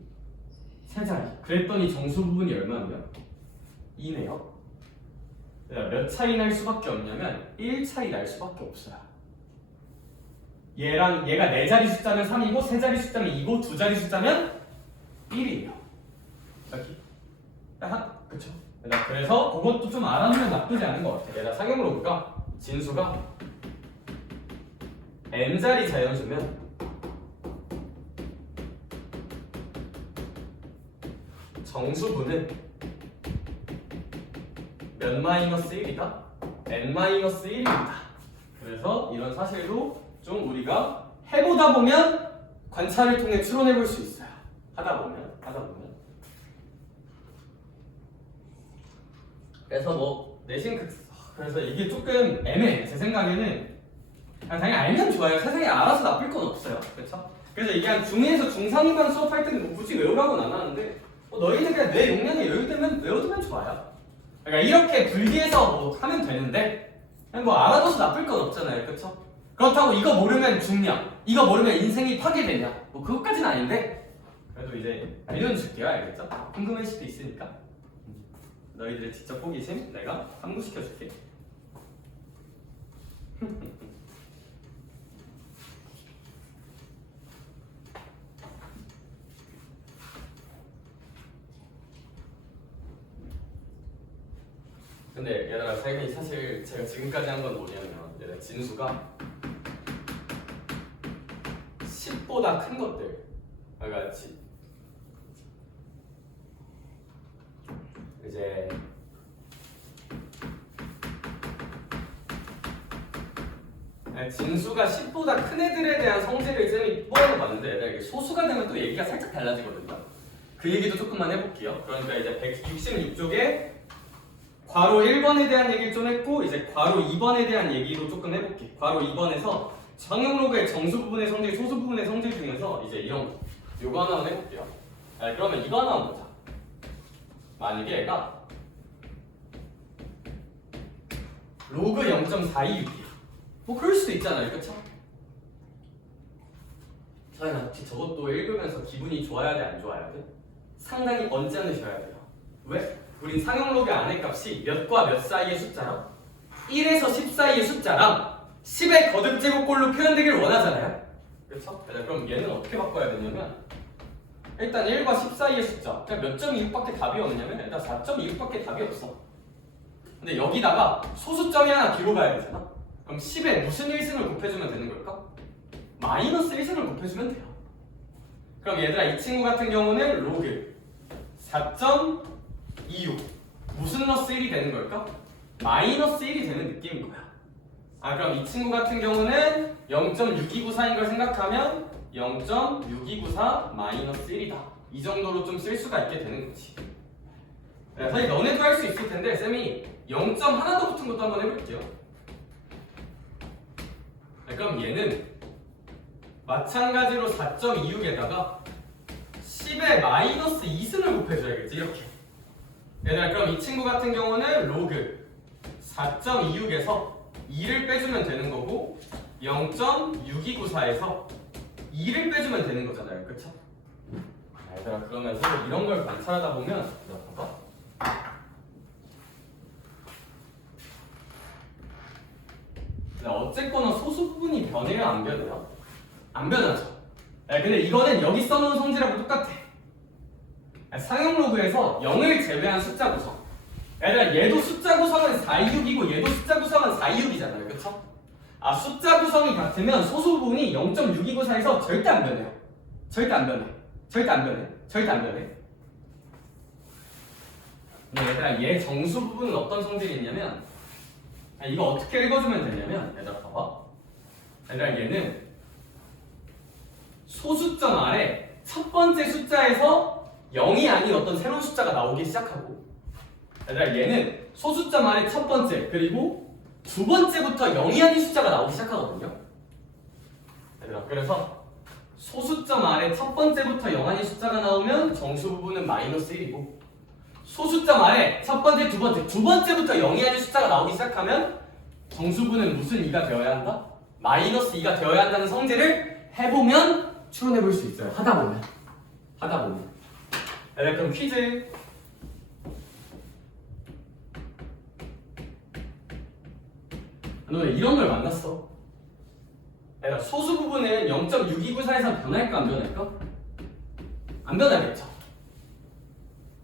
3자리. 그랬더니 정수 부분이 얼마네요? 2네요. 몇 차이 날 수밖에 없냐면 1 차이 날 수밖에 없어요. 얘랑 얘가 4자리 숫자면 3이고 3자리 숫자면 2고 2자리 숫자면 1이에요. 여기. 그쵸? 그래서 그것도 좀 알아두면 나쁘지 않은 것 같아. 얘가 상용 로그가 진수가 n자리 자연수면 정수분은 몇 마이너스 1이다? n-1입니다. 그래서 이런 사실도 좀 우리가 해보다 보면 관찰을 통해 추론해 볼 수 있어요. 하다 보면. 그래서 뭐 내신 그래서 이게 조금 애매해. 제 생각에는 당연히 알면 좋아요. 세상에 알아서 나쁠 건 없어요. 그렇죠? 그래서 이게 한 중2에서 중3간 수업할 때는 뭐 굳이 외우라고는 안 하는데 너희들 그냥 뇌 용량이 여유되면 외워두면 좋아요. 그러니까 이렇게 분리해서 뭐 하면 되는데 그냥 뭐 알아둬서 나쁠 건 없잖아요. 그렇죠? 그렇다고 이거 모르면 죽냐, 이거 모르면 인생이 파괴되냐, 뭐 그것까지는 아닌데 그래도 이제 알려줄게요. 알겠죠? 궁금할 수도 있으니까 너희들의 지적 호기심 내가 함구시켜줄게. 근데 얘들아 사실 제가 지금까지 한 건 뭐냐면 얘들아 진수가 10보다 큰 것들 그러니까 이제 진수가 10보다 큰 애들에 대한 성질을 쌤이 뽑아서 봤는데 얘들아 이게 소수가 되면 또 얘기가 살짝 달라지거든요. 그 얘기도 조금만 해볼게요. 그러니까 이제 166쪽에 괄호 1번에 대한 얘기를 좀 했고 이제 괄호 2번에 대한 얘기도 조금 해볼게. 괄호 2번에서 상용 로그의 정수 부분의 성질, 소수 부분의 성질 중에서 이제 이런 거 요거 하나만 해볼게요. 그러면 이거 하나만 보자. 만약에 얘가 로그 0.426이야. 뭐 그럴 수도 있잖아요. 그쵸? 서연아 혹시 저것도 읽으면서 기분이 좋아야 돼? 안 좋아야 돼? 상당히 언짢으셔야 돼요. 왜? 우린 상용 로그 안의 값이 몇과 몇 사이의 숫자랑 1에서 10 사이의 숫자랑 10의 거듭 제곱꼴로 표현되길 원하잖아요. 그렇죠? 그럼 얘는 어떻게 바꿔야 되냐면 일단 1과 10 사이의 숫자 그냥 몇 점이 6밖에 답이 없냐면 일단 4.26밖에 답이 없어. 근데 여기다가 소수점이 하나 뒤로 가야 되잖아. 그럼 10에 무슨 1승을 곱해주면 되는 걸까? 마이너스 1승을 곱해주면 돼요. 그럼 얘들아 이 친구 같은 경우는 로그 4.26 무슨 러스 1이 되는 걸까? 마이너스 1이 되는 느낌인 거야. 그럼 이 친구 같은 경우는 0.6294인 걸 생각하면 0.6294 마이너스 1이다. 이 정도로 좀 쓸 수가 있게 되는 거지. 사실 너네도 할 수 있을 텐데 쌤이 0점 하나 더 붙은 것도 한번 해볼게요. 그럼 얘는 마찬가지로 4.26에다가 10에 마이너스 2승을 곱해줘야겠지 이렇게. 얘들아 그럼 이 친구 같은 경우는 로그 4.26에서 2를 빼주면 되는 거고 0.6294에서 2를 빼주면 되는 거잖아요. 그쵸? 얘들아 그러면 서로 이런 걸 관찰하다 보면 봐봐. 어쨌거나 소수 부분이 변해요 안 변해요? 안 변하죠. 근데 이거는 여기 써놓은 성질하고 똑같아. 상용 로그에서 0을 제외한 숫자 구성. 얘들아 얘도 숫자 구성은 426이고 얘도 숫자 구성은 426이잖아요. 그쵸? 숫자 구성이 같으면 소수 부분이 0.6294에서 절대 안 변해요. 절대 안 변해. 절대 안 변해. 절대 안 변해. 근데 얘들아 얘 정수 부분은 어떤 성질이 있냐면 이거 어떻게 읽어주면 되냐면 얘들아 봐봐. 얘들아 얘는 소수점 아래 첫 번째 숫자에서 0이 아닌 어떤 새로운 숫자가 나오기 시작하고 얘들아 얘는 소수점 아래 첫 번째 그리고 두 번째부터 0이 아닌 숫자가 나오기 시작하거든요. 얘들아 그래서 소수점 아래 첫 번째부터 0 아닌 숫자가 나오면 정수 부분은 마이너스 1이고 소수점 아래 첫 번째, 두 번째부터 0이 아닌 숫자가 나오기 시작하면 정수분은 무슨 2가 되어야 한다? 마이너스 2가 되어야 한다는 성질을 해보면 추론해볼 수 있어요. 하다 보면. 그럼 퀴즈. 너 이런 걸 만났어. 소수 부분은 0.6294에서 변할까 안 변할까? 안 변하겠죠.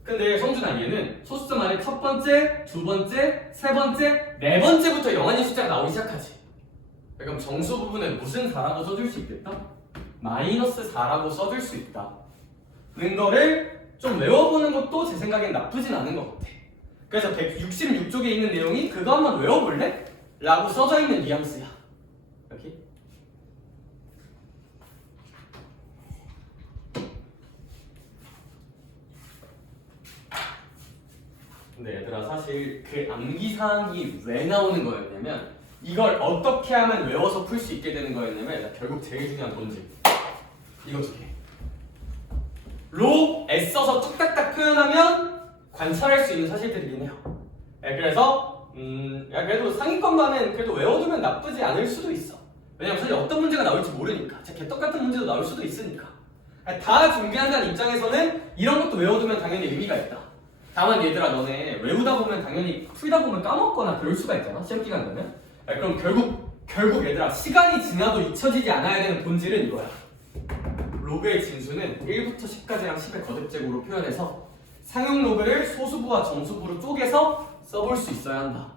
근데 성준아 얘는 소수점 안에 첫 번째, 두 번째, 세 번째, 네 번째부터 0 아닌 숫자가 나오기 시작하지. 그럼 정수 부분은 무슨 4라고 써줄 수 있겠다? 마이너스 4라고 써줄 수 있다. 는 거를 좀 외워보는 것도 제 생각엔 나쁘진 않은 것 같아. 그래서 166쪽에 있는 내용이 그거 한번 외워볼래? 라고 써져 있는 뉘앙스야. 여기. 근데 얘들아 사실 그 암기사항이 왜 나오는 거였냐면 이걸 어떻게 하면 외워서 풀 수 있게 되는 거였냐면 결국 제일 중요한 본질 이거 두 개. 로 애써서 뚝딱딱 표현하면 관찰할 수 있는 사실들이긴 해요. 그래서 그래도 상위권만은 그래도 외워두면 나쁘지 않을 수도 있어. 왜냐면 사실 어떤 문제가 나올지 모르니까. 진짜 개떡같은 문제도 나올 수도 있으니까. 다 준비한다는 입장에서는 이런 것도 외워두면 당연히 의미가 있다. 다만 얘들아 너네 외우다 보면 당연히 풀다 보면 까먹거나 그럴 수가 있잖아. 시험 기간 되면. 그럼 결국 얘들아 시간이 지나도 잊혀지지 않아야 되는 본질은 이거야. 로그의 진수는 1부터 10까지랑 10의 거듭제곱으로 표현해서 상용 로그를 소수부와 정수부로 쪼개서 써볼 수 있어야 한다.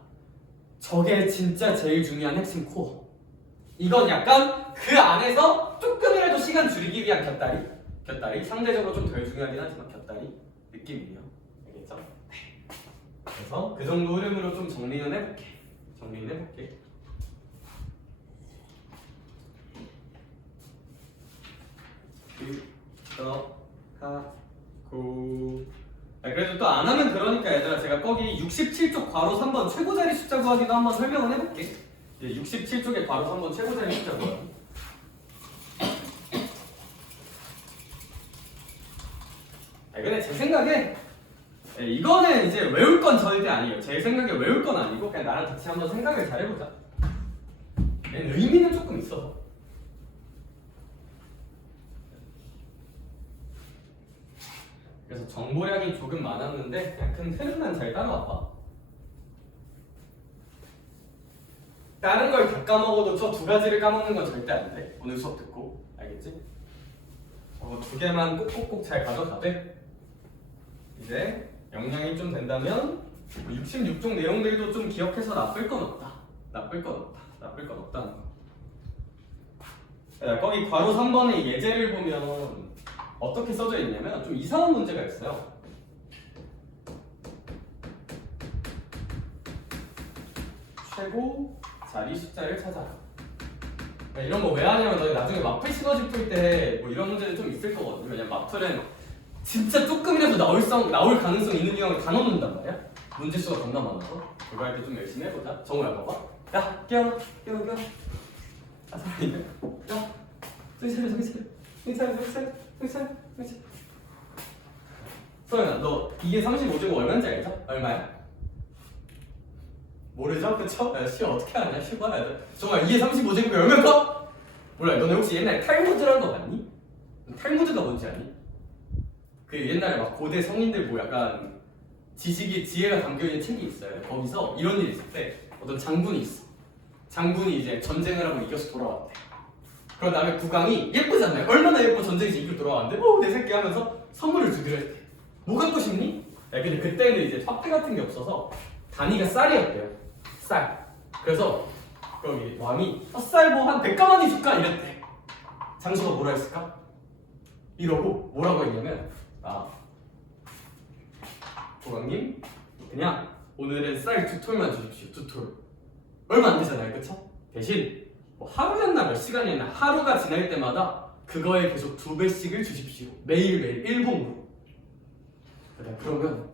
저게 진짜 제일 중요한 핵심 코어. 이건 약간 그 안에서 조금이라도 시간 줄이기 위한 곁다리 상대적으로 좀 덜 중요하긴 하지만 곁다리 느낌이에요. 알겠죠? 네. 그래서 그 정도 흐름으로 좀 정리는 해볼게. 하고 그래도 또 안 하면 그러니까 얘들아 제가 거기 67쪽 괄호 3번 최고자리 숫자 구하기도 한번 설명을 해볼게. 67쪽에 괄호 3번 최고자리 숫자 구하기. 근데 제 생각에 이거는 이제 외울 건 절대 아니에요. 제 생각에 외울 건 아니고 그냥 나랑 같이 한번 생각을 잘 해보자. 의미는 조금 있어. 그래서 정보량이 조금 많았는데 그냥 큰 흐름만 잘 따라와봐. 다른 걸 다 까먹어도 저 두 가지를 까먹는 건 절대 안 돼. 오늘 수업 듣고. 알겠지? 되겠지? 저거 두 개만 꼭꼭꼭 잘 가져가되 이제 역량이 좀 된다면 66종 내용들도 좀 기억해서 나쁠 건 없다. 나쁠 건 없다는 거. 야, 거기 괄호 3번의 예제를 보면 어떻게 써져 있냐면 좀 이상한 문제가 있어요. 최고 자리 숫자를 찾아라. 이런 거 왜 하냐면 너희 나중에 마플 시너지 풀 때 뭐 이런 문제는 좀 있을 거거든요. 왜냐면 마플은 진짜 조금이라도 나올 가능성 있는 유형을 다 넣는단 말이야. 문제 수가 겁나 많아서 그거 할 때 좀 열심히 해보자. 정우야 봐봐. 야 깨워. 아 사람이네. 야 정신 차려. 소연아 너 이게 35제곱 얼마인지 알죠? 얼마야? 모르죠? 그쵸? 야, 시 어떻게 하냐? 시 봐야 돼. 정말 이게 35제곱이 얼마일까? 몰라. 너네 혹시 옛날에 탈무드라는 거 봤니? 탈무드가 뭔지 아니? 그 옛날에 막 고대 성인들 뭐 약간 지혜가 담겨있는 책이 있어요. 거기서 이런 일이 있을 때 어떤 장군이 있어. 장군이 이제 전쟁을 하고 이겨서 돌아왔대. 그런 다음에 국왕이 예쁘잖아요. 얼마나 예뻐 전쟁에서 이기고 돌아왔는데 내 새끼 하면서 선물을 주기로 했대. 뭐 갖고 싶니? 야, 근데 그때는 이제 화폐 같은 게 없어서 단위가 쌀이었대요. 쌀. 그래서 거기 왕이 쌀 뭐 한 100가마니 줄까? 이랬대. 장수가 뭐라 했을까? 이러고 뭐라고 했냐면 국왕님 그냥 오늘은 쌀 2톨만 주십시오. 2톨. 얼마 안 되잖아요. 그쵸? 대신 뭐 하루였나 몇 시간이었나 하루가 지날 때마다 그거에 계속 2배씩을 주십시오. 매일매일 일봉으로. 그래 그러면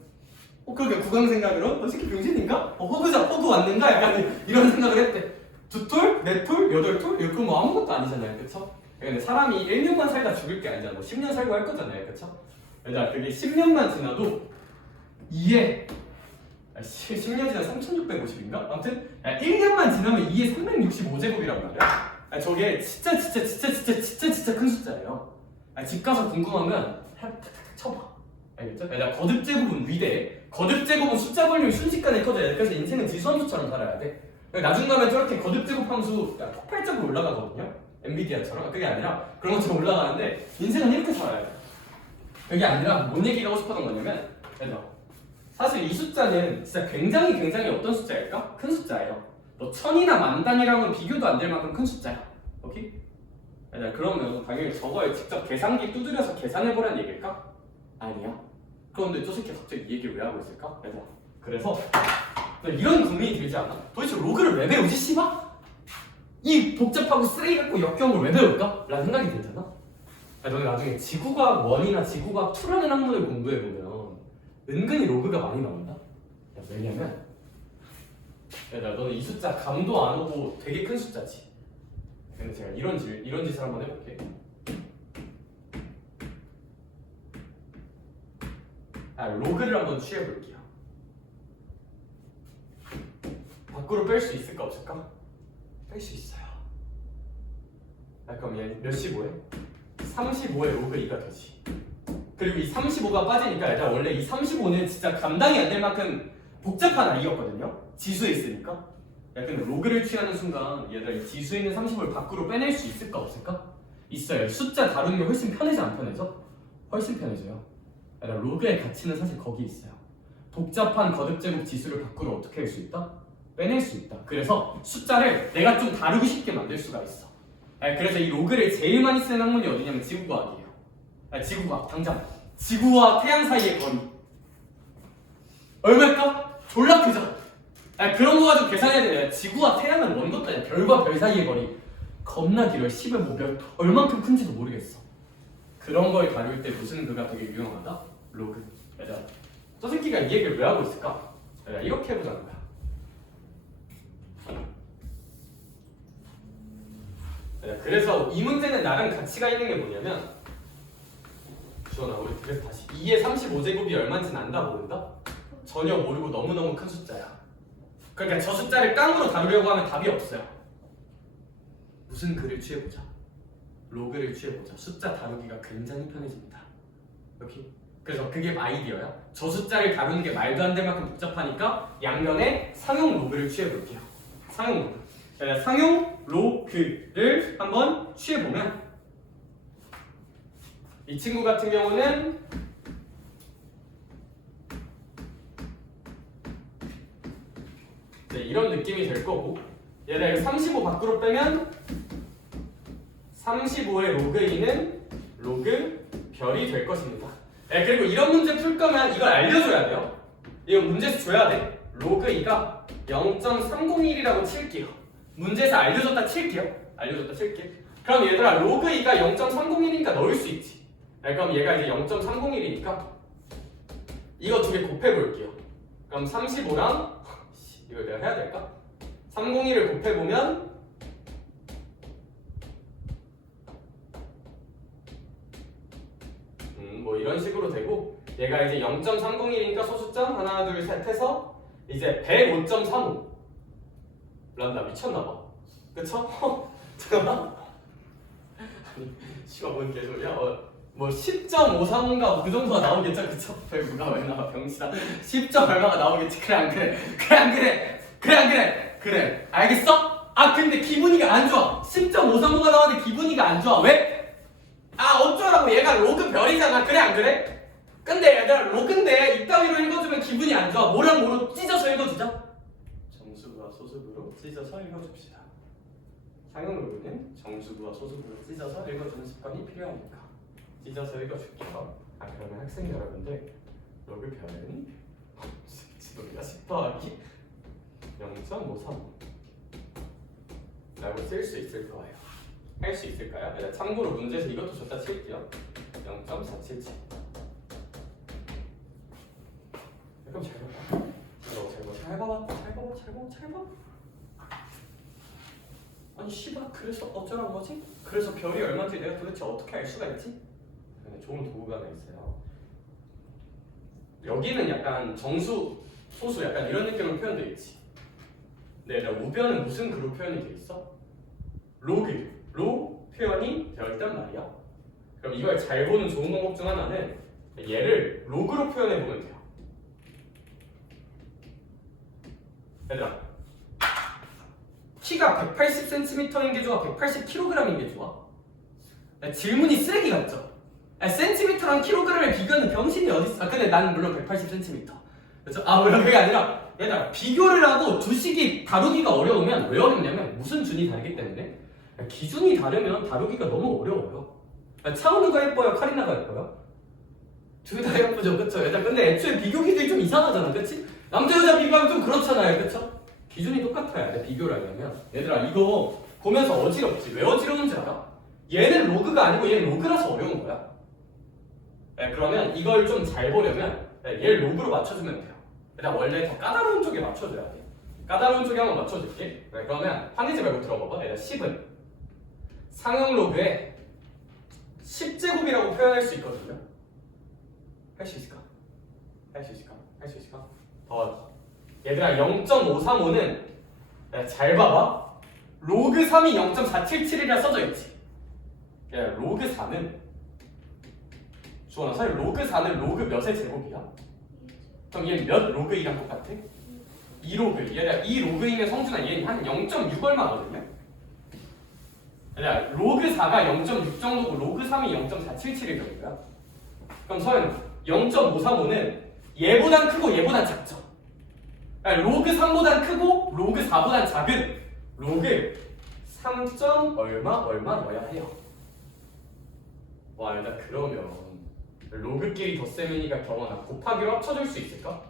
그러게 국왕 생각으로 새끼 병신인가? 호구 왔는가? 약간 이런 생각을 했대. 2톨? 4톨? 8톨? 이거 뭐 아무것도 아니잖아요. 그쵸? 근데 사람이 1년만 살다 죽을 게 아니잖아. 뭐 10년 살고 할 거잖아요. 그쵸? 그러니까 그게 10년만 지나도 이에 10년 지나 3650인가? 아무튼 1년만 지나면 2에 365제곱이란 말이야. 저게 진짜 큰 숫자예요. 집 가서 궁금하면 탁탁탁 쳐봐. 알겠죠? 거듭제곱은 위대해. 거듭제곱은 숫자 볼륨이 순식간에 커져야 돼. 그래서 인생은 지수함수처럼 살아야 돼. 나중 가면 저렇게 거듭제곱 함수 폭발적으로 올라가거든요. 엔비디아처럼. 그게 아니라 그런 것처럼 올라가는데 인생은 이렇게 살아야 돼. 그게 아니라 뭔 얘기를 하고 싶었던 거냐면 사실 이 숫자는 진짜 굉장히 어떤 숫자일까? 큰 숫자예요. 너 천이나 만 단위랑은 비교도 안 될 만큼 큰 숫자야. 오케이? 그러면 당연히 저거에 직접 계산기 두드려서 계산해보라는 얘기일까? 아니야. 그런데 저 새끼 갑자기 이 얘기를 왜 하고 있을까? 그래서 이런 고민이 들지 않아? 도대체 로그를 왜 배우지 씨발? 이 복잡하고 쓰레기 같고 역겨운 걸 왜 배울까? 라는 생각이 들잖아. 너네 나중에 지구과학 1이나 지구과학 2라는 학문을 공부해보면 은근히 로그가 많이 나온다? 왜냐면 너는 이 숫자 감도 안 오고 되게 큰 숫자지. 근데 제가 이런 짓을 한번 해볼게. 로그를 한번 취해볼게요. 밖으로 뺄 수 있을까 없을까? 뺄 수 있어요. 그럼 얘 몇 15에? 35에 로그 2가 되지. 그리고 이 35가 빠지니까 얘들아 원래 이 35는 진짜 감당이 안 될 만큼 복잡한 아이였거든요. 지수에 있으니까. 근데 로그를 취하는 순간 얘들아 이 지수에 있는 30을 밖으로 빼낼 수 있을까 없을까? 있어요. 숫자 다루는 게 훨씬 편해져 안 편해져? 훨씬 편해져요. 얘들아 로그의 가치는 사실 거기 있어요. 복잡한 거듭제곱 지수를 밖으로 어떻게 할 수 있다? 빼낼 수 있다. 그래서 숫자를 내가 좀 다루기 쉽게 만들 수가 있어. 그래서 이 로그를 제일 많이 쓰는 학문이 어디냐면 지구과학이에요. 지구과학 당장 지구와 태양 사이의 거리 얼마일까? 졸라 크죠? 그런 거 가지고 계산해야 돼. 지구와 태양은 먼 것도 아니야. 별과 별 사이의 거리 겁나 길어요. 10에 뭐 얼만큼 큰지도 모르겠어. 그런 걸 다룰 때 무슨 그가 되게 유용하다? 로그. 저 새끼가 이 얘기를 왜 하고 있을까? 이렇게 해보자는 거야. 그래서 이 문제는 나름 가치가 있는 게 뭐냐면 주원아 우리 그래서 다시 2의 35제곱이 얼마인지는 안다 모른다? 전혀 모르고 너무너무 큰 숫자야. 그러니까 저 숫자를 깡으로 다루려고 하면 답이 없어요. 무슨 글을 취해보자. 로그를 취해보자. 숫자 다루기가 굉장히 편해집니다. 오케이? 그래서 그게 아이디어야. 저 숫자를 다루는 게 말도 안 될 만큼 복잡하니까 양면에 상용 로그를 취해볼게요. 상용 로그. 상용 로그를 한번 취해보면 이 친구 같은 경우는 네, 이런 느낌이 될 거고 얘를 35 밖으로 빼면 35의 로그 2는 로그 별이 될 것입니다. 네, 그리고 이런 문제 풀 거면 이걸 알려줘야 돼요. 이거 문제에서 줘야 돼. 로그 2가 0.301이라고 칠게요. 문제에서 알려줬다 칠게요. 그럼 얘들아 로그 2가 0.301이니까 넣을 수 있지. 네, 그럼 얘가 이제 0.301이니까 이거 두 개 곱해볼게요. 그럼 35랑 이거 내가 해야 될까? 301을 곱해보면 뭐 이런 식으로 되고 얘가 이제 0.301이니까 소수점 하나 둘 셋 해서 이제 105.35 란다 미쳤나봐 그쵸? 잠깐만 아니 씨발 뭔 개소리야? 뭐 10.535인가 그 정도가 나오겠죠 그쵸? 누가 왜 나와 병신아 10점 얼마가 나오겠지 그래 안 그래? 그래 알겠어? 아 근데 기분이가 안 좋아 10.535가 나왔는데 기분이가 안 좋아 왜? 아 어쩌라고 얘가 로그 별이잖아 그래 안 그래? 근데 얘들아 로그인데 이따위로 읽어주면 기분이 안 좋아 뭐랑 뭐로 찢어서 읽어주자 정수부와 소수부로 찢어서 읽어줍시다 상용 로그는 정수부와 소수부로 찢어서 읽어주는 습관이 필요하니까 찢어서 읽어줄게요 아 그러면 학생 여러분들 로그 별은 지도리가 10 더하기 0.535 라고 쓸 수 있을 거예요 할 수 있을까요? 네, 참고로 문제에서 이것도 줬다 칠게요 0.477 그럼 잘 봐봐 아니 씨발 그래서 어쩌라는 거지? 그래서 별이 얼마인지 내가 도대체 어떻게 알 수가 있지? 좋은 도구가 하나 있어요 여기는 약간 정수, 소수 약간 이런 느낌으로 표현되어 있지 네, 우변은 무슨 그룹 표현이 돼 있어? 로그 로 표현이 되어 있단 말이야 그럼 이걸 잘 보는 좋은 방법 중 하나는 얘를 로그로 표현해 보면 돼요 얘들아 키가 180cm인 게 좋아 180kg인 게 좋아? 질문이 쓰레기 같죠? 센티미터랑 킬로그램을 비교하는 병신이 어딨어 아 근데 난 물론 180cm 그렇죠? 아 물론 그게 아니라 얘들아 비교를 하고 두 식이 다루기가 어려우면 왜 어렵냐면 무슨 준이 다르기 때문에 기준이 다르면 다루기가 너무 어려워요 차은우가 예뻐요? 카리나가 예뻐요? 둘 다 예쁘죠 그쵸? 얘들아 근데 애초에 비교 기준이 좀 이상하잖아 그치? 남자 여자 비교하면 좀 그렇잖아요 그쵸? 기준이 똑같아야 돼 비교를 하려면 얘들아 이거 보면서 어지럽지 왜 어지러운지 알아? 얘는 로그가 아니고 얘는 로그라서 어려운 거야 그러면 이걸 좀 잘 보려면 얘를 로그로 맞춰주면 돼요 일단 원래 더 까다로운 쪽에 맞춰줘야 돼 까다로운 쪽에 한번 맞춰줄게 그러면 화내지 말고 들어봐봐 얘들아 10은 상용 로그에 10제곱이라고 표현할 수 있거든요 할 수 있을까? 더하기 얘들아 0.535는 잘 봐봐 로그 3이 0.477이라 써져 있지 야 로그 4는 주원아 사실 로그 4는 로그 몇의 제곱이야? 그럼 얘는 몇 로그 2랑 똑같아? 2로그 얘들아 2로그이면 성준아 얘는 한 0.6 얼마거든요? 얘들아 로그 4가 0.6 정도고 로그 3이 0.477일 정도야 그럼 서현 0.535는 얘보단 크고 얘보단 작죠? 로그 3보단 크고 로그 4보단 작은 로그 3. 얼마 넣어야 해요 와 일단 그러면 로그끼리 덧셈이니까 경원아 곱하기로 합쳐줄 수 있을까?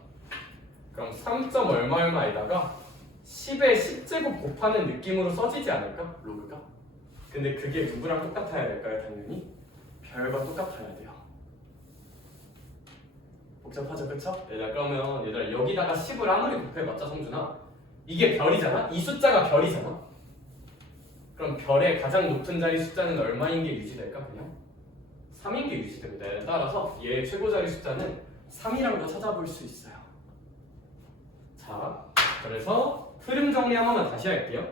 그럼 3. 얼마에다가 10의 10제곱 곱하는 느낌으로 써지지 않을까? 로그가? 근데 그게 누구랑 똑같아야 될까요? 당연히 별과 똑같아야 돼요 복잡하죠 그쵸? 얘들아 그러면 얘들아 여기다가 10을 아무리 곱해봤자 성준아 이게 별이잖아? 이 숫자가 별이잖아? 그럼 별의 가장 높은 자리 숫자는 얼마인 게 유지될까 그냥? 3인 게 유지됩니다. 따라서 얘의 최고 자리 숫자는 3이라고 찾아볼 수 있어요. 자, 그래서 흐름 정리 한 번만 다시 할게요.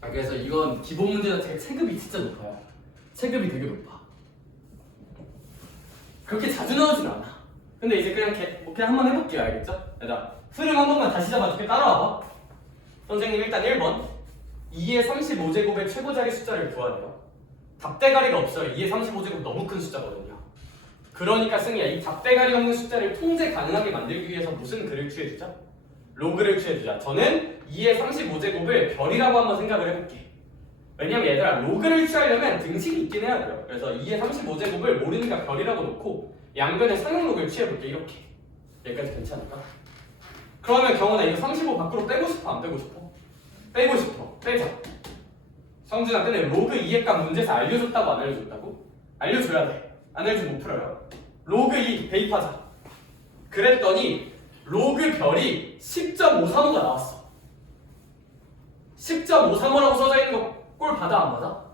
그래서 이건 기본 문제 자체가 체급이 진짜 높아요. 체급이 되게 높아. 그렇게 자주 나오진 않아. 근데 이제 그냥 한번 해볼게요. 알겠죠? 자, 흐름 한 번만 다시 잡아줄게. 따라와봐. 선생님 일단 1번 2의 35제곱의 최고 자리 숫자를 구하래요. 답대가리가 없어요. 2의 35제곱 너무 큰 숫자거든요. 그러니까 승희야, 이 답대가리 없는 숫자를 통제 가능하게 만들기 위해서 무슨 글을 취해주자? 로그를 취해주자. 저는 2의 35제곱을 별이라고 한번 생각을 해볼게. 왜냐면 얘들아, 로그를 취하려면 등식이 있긴 해야 돼요. 그래서 2의 35제곱을 모르니까 별이라고 놓고 양변에 상용로그를 취해볼게. 이렇게. 여기까지 괜찮을까? 그러면 경원아, 이거 35 밖으로 빼고 싶어? 안 빼고 싶어? 빼고 싶어. 빼자. 성준아, 근데 로그 2의 값 문제에서 알려줬다고 안 알려줬다고? 알려줘야 돼. 안 알려주면 못 풀어요. 로그 2 대입하자. 그랬더니 로그 별이 10.535가 나왔어. 10.535라고 써져 있는 거 꼴 받아 안 받아?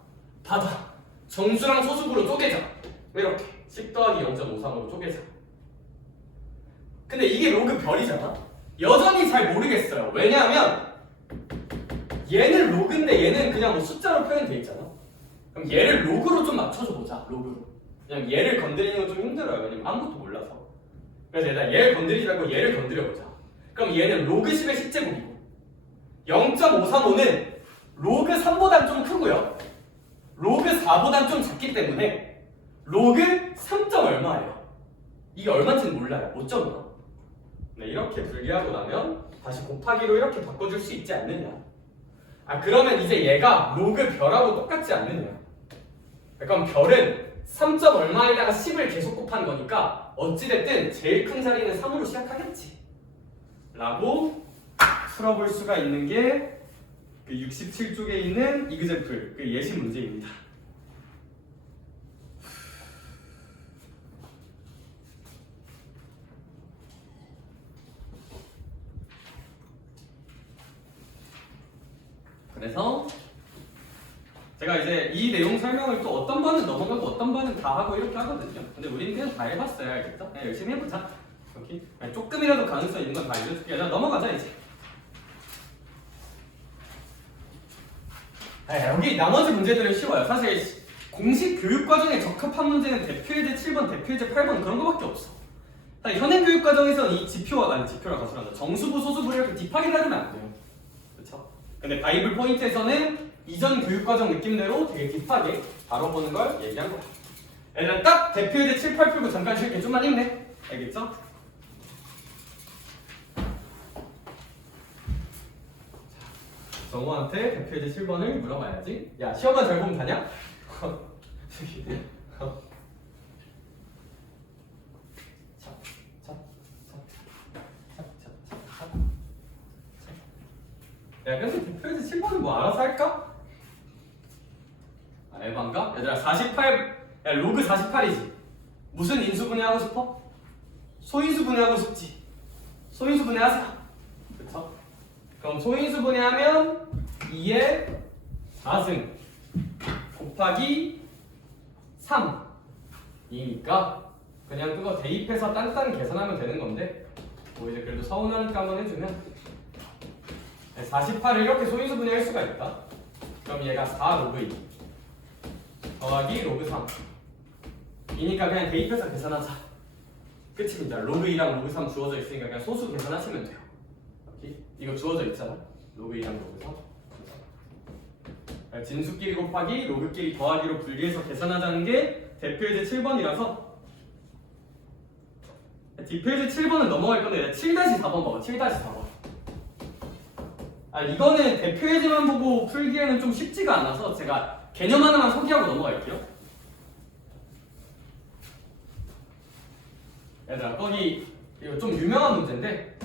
받아. 정수랑 소수부로 쪼개자. 이렇게 10 더하기 0.535로 쪼개자. 근데 이게 로그 별이잖아. 여전히 잘 모르겠어요. 왜냐하면 얘는 로그인데 얘는 그냥 뭐 숫자로 표현돼 있잖아. 그럼 얘를 로그로 좀 맞춰줘 보자. 로그로. 그냥 얘를 건드리는 건 좀 힘들어요. 왜냐면 아무것도 몰라서. 그래서 일단 얘를 건드리지 말고 얘를 건드려보자. 그럼 얘는 로그 10의 10제곱이고 0.535는 로그 3보단 좀 크고요. 로그 4보단 좀 작기 때문에 로그 3. 얼마예요? 이게 얼마인지는 몰라요. 5.5. 네, 이렇게 분리하고 나면 다시 곱하기로 이렇게 바꿔줄 수 있지 않느냐. 아, 그러면 이제 얘가 로그 별하고 똑같지 않느냐. 그럼 별은 3. 얼마에다가 10을 계속 곱하는 거니까 어찌됐든 제일 큰 자리는 3으로 시작하겠지 라고 풀어볼 수가 있는 게 그 67쪽에 있는 이그제플, 그 예시 문제입니다. 그래서 제가 이제 이 내용 설명을 또 어떤 반은 넘어가고 어떤 반은 다 하고 이렇게 하거든요. 근데 우리는 그냥 다 해봤어요. 알겠죠? 그냥 열심히 해보자. 오케이? 조금이라도 가능성 있는 건 다 알려줄게. 자, 넘어가자 이제. 여기 나머지 문제들은 쉬워요. 사실 공식 교육 과정에 적합한 문제는 대표예제 7번, 대표예제 8번 그런 거밖에 없어. 사실 현행 교육 과정에서는 이 지표라 가수란다. 정수부, 소수부를 이렇게 딥하게 다루면 안 돼요. 그렇죠? 근데 바이블 포인트에서는 이전 교육과정 느낌대로 되게 딥하게 다뤄보는 걸 얘기한 거야. 얘는 딱 대표예제 7, 8 풀고 잠깐 쉴게. 좀만 힘내. 알겠죠? 정우한테 대표예제 7번을 물어봐야지. 야, 시험만 잘 보면 다냐? 야, 근데 대표예제 7번은 뭐 알아서 할까? 아, 에반가? 얘들아 48, 야 로그 48이지. 무슨 인수분해 하고 싶어? 소인수분해 하고 싶지. 소인수분해 하자. 그쵸? 그럼 소인수분해 하면 2의 4승 곱하기 3이니까 그냥 그거 대입해서 딴딴 계산하면 되는 건데 뭐 이제 그래도 서운하니까 한번 해주면 48을 이렇게 소인수분해 할 수가 있다. 그럼 얘가 4 로그 2 더하기 로그 3 이니까 그냥 대입해서 계산하자. 끝입니다. 로그 2랑 로그 3 주어져 있으니까 그냥 소수 계산하시면 돼요. 이거 주어져 있잖아. 로그 2랑 로그 3 진수끼리 곱하기 로그끼리 더하기로 분리해서 계산하자는 게 대표예제 7번이라서 대표예제 7번은 넘어갈 건데 7-4번 봐봐. 7-4번 이거는 대표예제만 보고 풀기에는 좀 쉽지가 않아서 제가 개념 하나만 소개하고 넘어갈게요. 얘들아, 거기 이거 좀 유명한 문제인데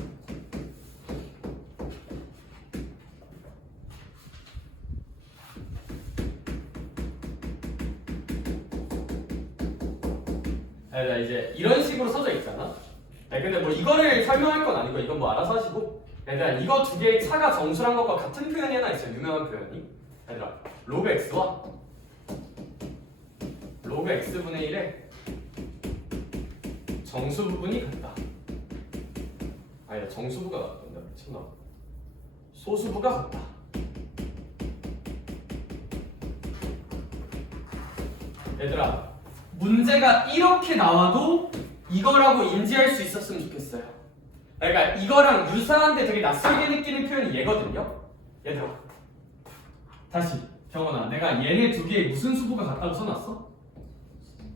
얘들아, 이제 이런 식으로 써져 있잖아. 근데 뭐 이거를 설명할 건 아니고 이건 뭐 알아서 하시고 얘들아, 이거 두 개의 차가 정수란 것과 같은 표현이 하나 있어요. 유명한 표현이. 얘들아, 로그 x와 로그 x분의 1의 정수 부분이 같다. 아니다, 정수부가 같다. 미쳤나? 소수부가 같다. 얘들아, 문제가 이렇게 나와도 이거라고 인지할 수 있었으면 좋겠어요. 그러니까 이거랑 유사한데 되게 낯설게 느끼는 표현이 얘거든요. 얘들아, 다시 경원아, 내가 얘네 두 개에 무슨 수부가 같다고 써놨어?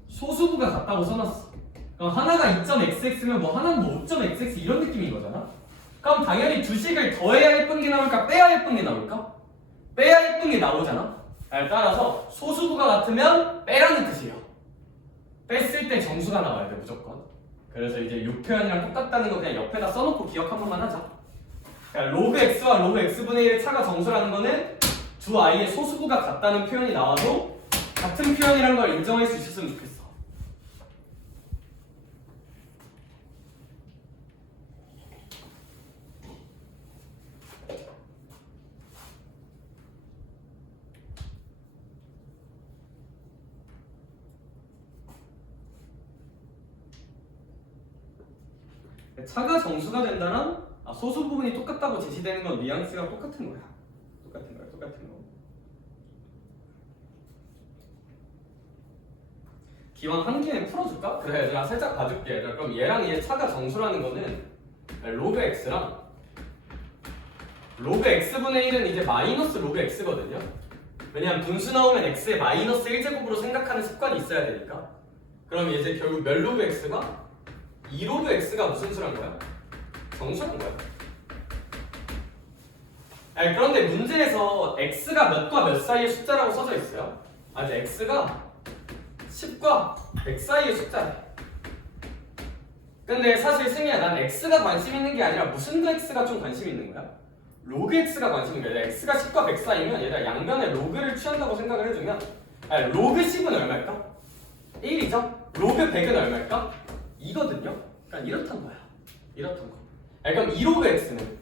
소수부가 같다고 써놨어. 그럼 하나가 2.xx면 뭐 하나는 뭐 5.xx 이런 느낌인 거잖아. 그럼 당연히 두 식을 더해야 예쁜 게 나올까? 빼야 예쁜 게 나올까? 빼야 예쁜 게 나오잖아. 따라서 소수부가 같으면 빼라는 뜻이에요. 뺐을 때 정수가 나와야 돼 무조건. 그래서 이제 이 표현이랑 똑같다는 거 그냥 옆에다 써놓고 기억 한 번만 하자. 그러니까 로그 x와 로그 x분의 1의 차가 정수라는 거는 두 i의 소수부가 같다는 표현이 나와도 같은 표현이라는 걸 인정할 수 있었으면 좋겠어. 차가 정수가 된다면 소수 부분이 똑같다고 제시되는 건 뉘앙스가 똑같은 거야. 똑같은 거. 기왕 한 김에 풀어줄까? 그래, 얘들아 살짝 봐줄게. 얘들아, 그럼 얘랑 얘 차가 정수라는 거는 로그 x랑 로그 x분의 1은 이제 마이너스 로그 x거든요. 왜냐면 분수 나오면 x의 마이너스 1제곱으로 생각하는 습관이 있어야 되니까. 그럼 이제 결국 몇 로그 x가 2로그 x가 무슨 수란 거야? 정수란 거야. 아니, 그런데 문제에서 x가 몇과 몇 사이의 숫자라고 써져 있어요. 이제 x가 10과 100 사이의 숫자래. 근데 사실 승희야, 난 x가 관심 있는 게 아니라 무슨 x가 좀 관심 있는 거야? 로그 x가 관심 있는 거야. x가 10과 100 사이면 얘들아 양변에 로그를 취한다고 생각을 해주면 로그 10은 얼마일까? 1이죠? 로그 100은 얼마일까? 2거든요? 그러니까 이렇단 거야. 이렇단 거. 그럼 2로그 x는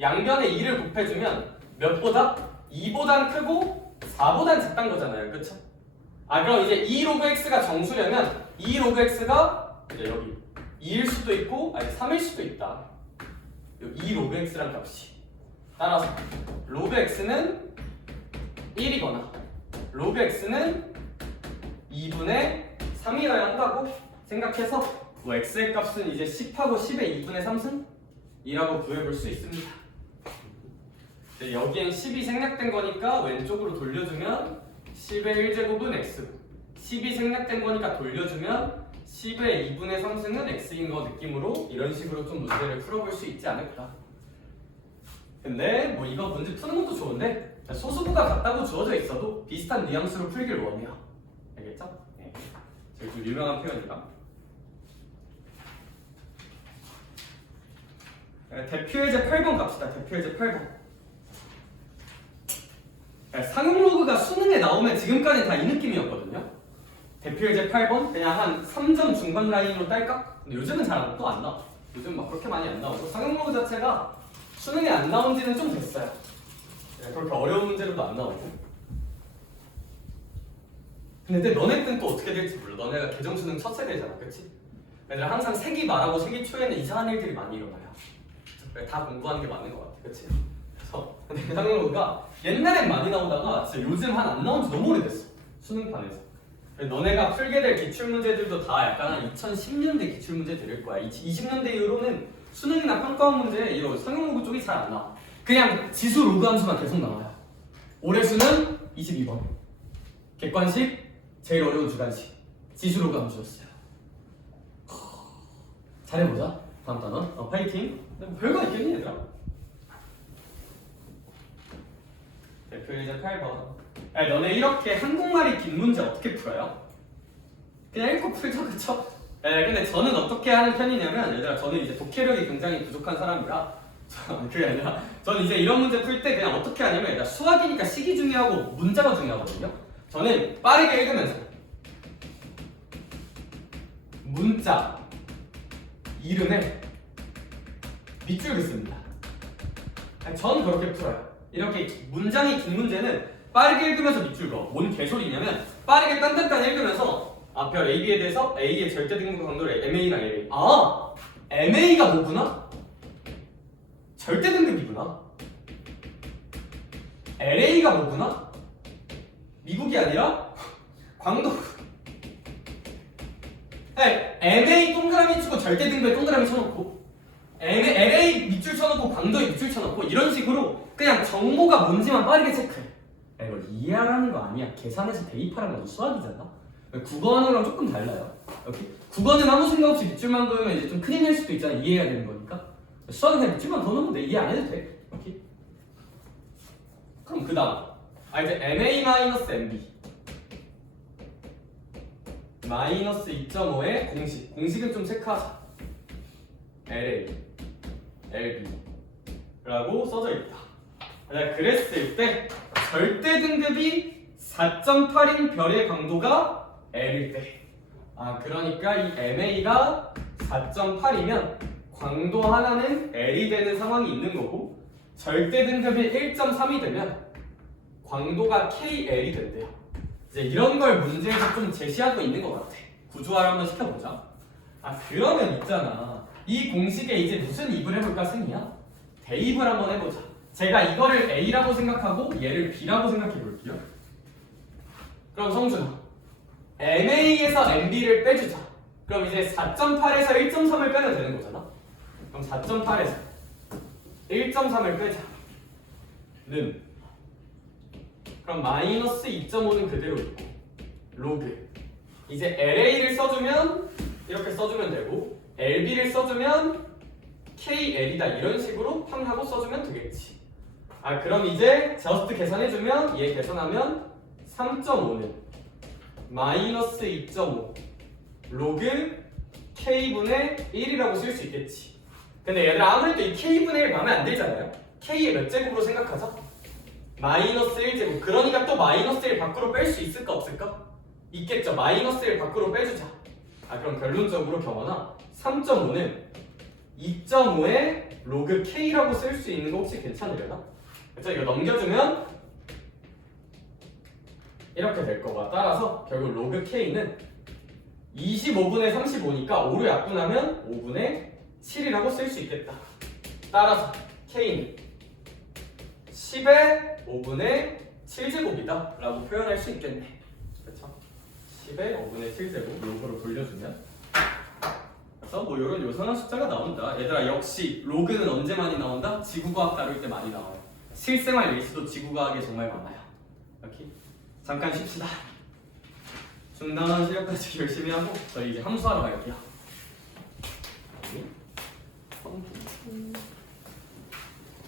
양변에 2를 곱해주면 몇보다? 2보단 크고 4보단 작다는 거잖아요. 그쵸? 그럼 이제 2로그 x가 정수려면 2로그 x가 이제 여기 2일 수도 있고 3일 수도 있다. 2로그 x란 값이. 따라서 로그 x는 1이거나 로그 x는 2분의 3이어야 한다고 생각해서 뭐 x의 값은 이제 10하고 10의 2분의 3승이라고 구해볼 수 있습니다. 여기엔 10이 생략된 거니까 왼쪽으로 돌려주면 10의 1제곱은 x고 10이 생략된 거니까 돌려주면 10의 2분의 3승은 x인 거 느낌으로 이런 식으로 좀 문제를 풀어볼 수 있지 않을까. 근데 뭐 이거 문제 푸는 것도 좋은데 소수부가 같다고 주어져 있어도 비슷한 뉘앙스로 풀길 원해요. 알겠죠? 네. 제일 좀 유명한 표현이라. 대표예제 8번 갑시다. 대표예제 8번. 상용 로그가 수능에 나오면 지금까지 다 이 느낌이었거든요. 대표예제 8번 그냥 한 3점 중반 라인으로 딸까? 근데 요즘은 잘 또 안 나와. 요즘 막 그렇게 많이 안 나오고 상용 로그 자체가 수능에 안 나온 지는 좀 됐어요. 그렇게 어려운 문제로도 안 나오고. 근데 너네 때는 또 어떻게 될지 몰라. 너네가 개정수능 첫 세대잖아, 그치? 얘들아 항상 세기 말하고 세기 초에는 이상한 일들이 많이 일어나요. 다 공부하는 게 맞는 것 같아, 그치? 그래서 근데 상용 로그가 옛날엔 많이 나오다가 진짜 요즘 한 안 나온 지 너무 오래됐어. 수능판에서. 너네가 풀게 될 기출문제들도 다 약간 한 2010년대 기출문제 들을 거야. 20년대 이후로는 수능이나 평가원 문제 이런 상용 로그 쪽이 잘 안 나와. 그냥 지수 로그 함수만 계속 나와요. 올해 수능 22번. 객관식 제일 어려운 주관식 지수 로그 함수였어요. 잘해보자. 다음 단원. 파이팅. 뭐 별거 있겠니 얘들아? 대표예제 8번. 너네 이렇게 한국말이 긴 문제 어떻게 풀어요? 그냥 읽고 풀죠, 그쵸? 근데 저는 어떻게 하는 편이냐면 얘들아 저는 이제 독해력이 굉장히 부족한 사람이라 그게 아니라 저는 이제 이런 문제 풀 때 그냥 어떻게 하냐면 얘들아 수학이니까 식이 중요하고 문자가 중요하거든요. 저는 빠르게 읽으면서 문자 이름에 밑줄 긋습니다. 저는 그렇게 풀어요. 이렇게 문장이 긴 문제는 빠르게 읽으면서 밑줄 그어. 뭔 개소리냐면 빠르게 딴딴딴 읽으면서 별 AB에 대해서 A의 절대 등분 강도를 MA랑 LA. MA가 뭐구나? 절대 등급이구나. LA가 뭐구나? 미국이 아니라 광도. MA 동그라미 치고 절대 등급에 동그라미 쳐놓고 LA 밑줄 쳐놓고 광도에 밑줄 쳐놓고 이런 식으로 그냥 정보가 뭔지만 빠르게 체크해. 이걸 이해하라는 거 아니야. 계산해서 대입하라는 건 수학이잖아. 국어하는 거랑 조금 달라요. 오케이? 국어는 아무 생각 없이 밑줄만 그으면 이제 좀 큰일 날 수도 있잖아. 이해해야 되는 거니까. 수학은 그냥 밑줄만 그어놓으면 돼. 이해 안 해도 돼. 오케이? 그럼 그 다음 이제 MA-MB 마이너스 2.5의 공식은 좀 체크하자. LA, LB 라고 써져 있다. 그랬을 때 절대 등급이 4.8인 별의 강도가 L일 때, 그러니까 이 MA가 4.8이면 광도 하나는 L이 되는 상황이 있는 거고, 절대 등급이 1.3이 되면 광도가 KL이 된대요. 이제 이런 걸 문제에서 좀 제시하고 있는 것 같아. 구조화를 한번 시켜보자. 그러면 있잖아, 이 공식에 이제 무슨 입을 해볼까 승희야? 대입을 한번 해보자. 제가 이거를 A라고 생각하고 얘를 B라고 생각해 볼게요. 그럼 성준아, MA에서 MB를 빼주자. 그럼 이제 4.8에서 1.3을 빼면 되는 거잖아. 그럼 4.8에서 1.3을 빼자. 는 그럼 마이너스 2.5는 그대로 있고, 로그 이제 LA를 써주면 이렇게 써주면 되고, LB를 써주면 KL이다 이런 식으로 평하고 써주면 되겠지. 그럼 이제 저스트 계산해주면, 얘 계산하면 3.5는 마이너스 2.5 로그 K분의 1이라고 쓸 수 있겠지. 근데 얘들아, 아무래도 이 K분의 1 마음에 안 들잖아요. K의 몇 제곱으로 생각하자? 마이너스 1제곱. 그러니까 또 마이너스 1 밖으로 뺄 수 있을까 없을까? 있겠죠. 마이너스 1 밖으로 빼주자. 그럼 결론적으로 경원아, 3.5는 2.5의 로그 K라고 쓸 수 있는 거 혹시 괜찮으려나? 그래서 이거 넘겨주면 이렇게 될 거가, 따라서 결국 로그 K는 25분의 35니까 5로 약분하면 5분의 7이라고 쓸 수 있겠다. 따라서 K는 10의 5분의 7제곱이다 라고 표현할 수 있겠네. 그렇죠? 10의 5분의 7제곱 로그로 돌려주면, 그래서 뭐 이런 요상한 숫자가 나온다. 얘들아, 역시 로그는 언제 많이 나온다? 지구과학 다룰 때 많이 나와요. 실생활 일수도 지구과학에 정말 많아요. 오케이? 잠깐 쉽시다. 중단한 시력까지 열심히 하고 저희 이제 함수하러 갈게요.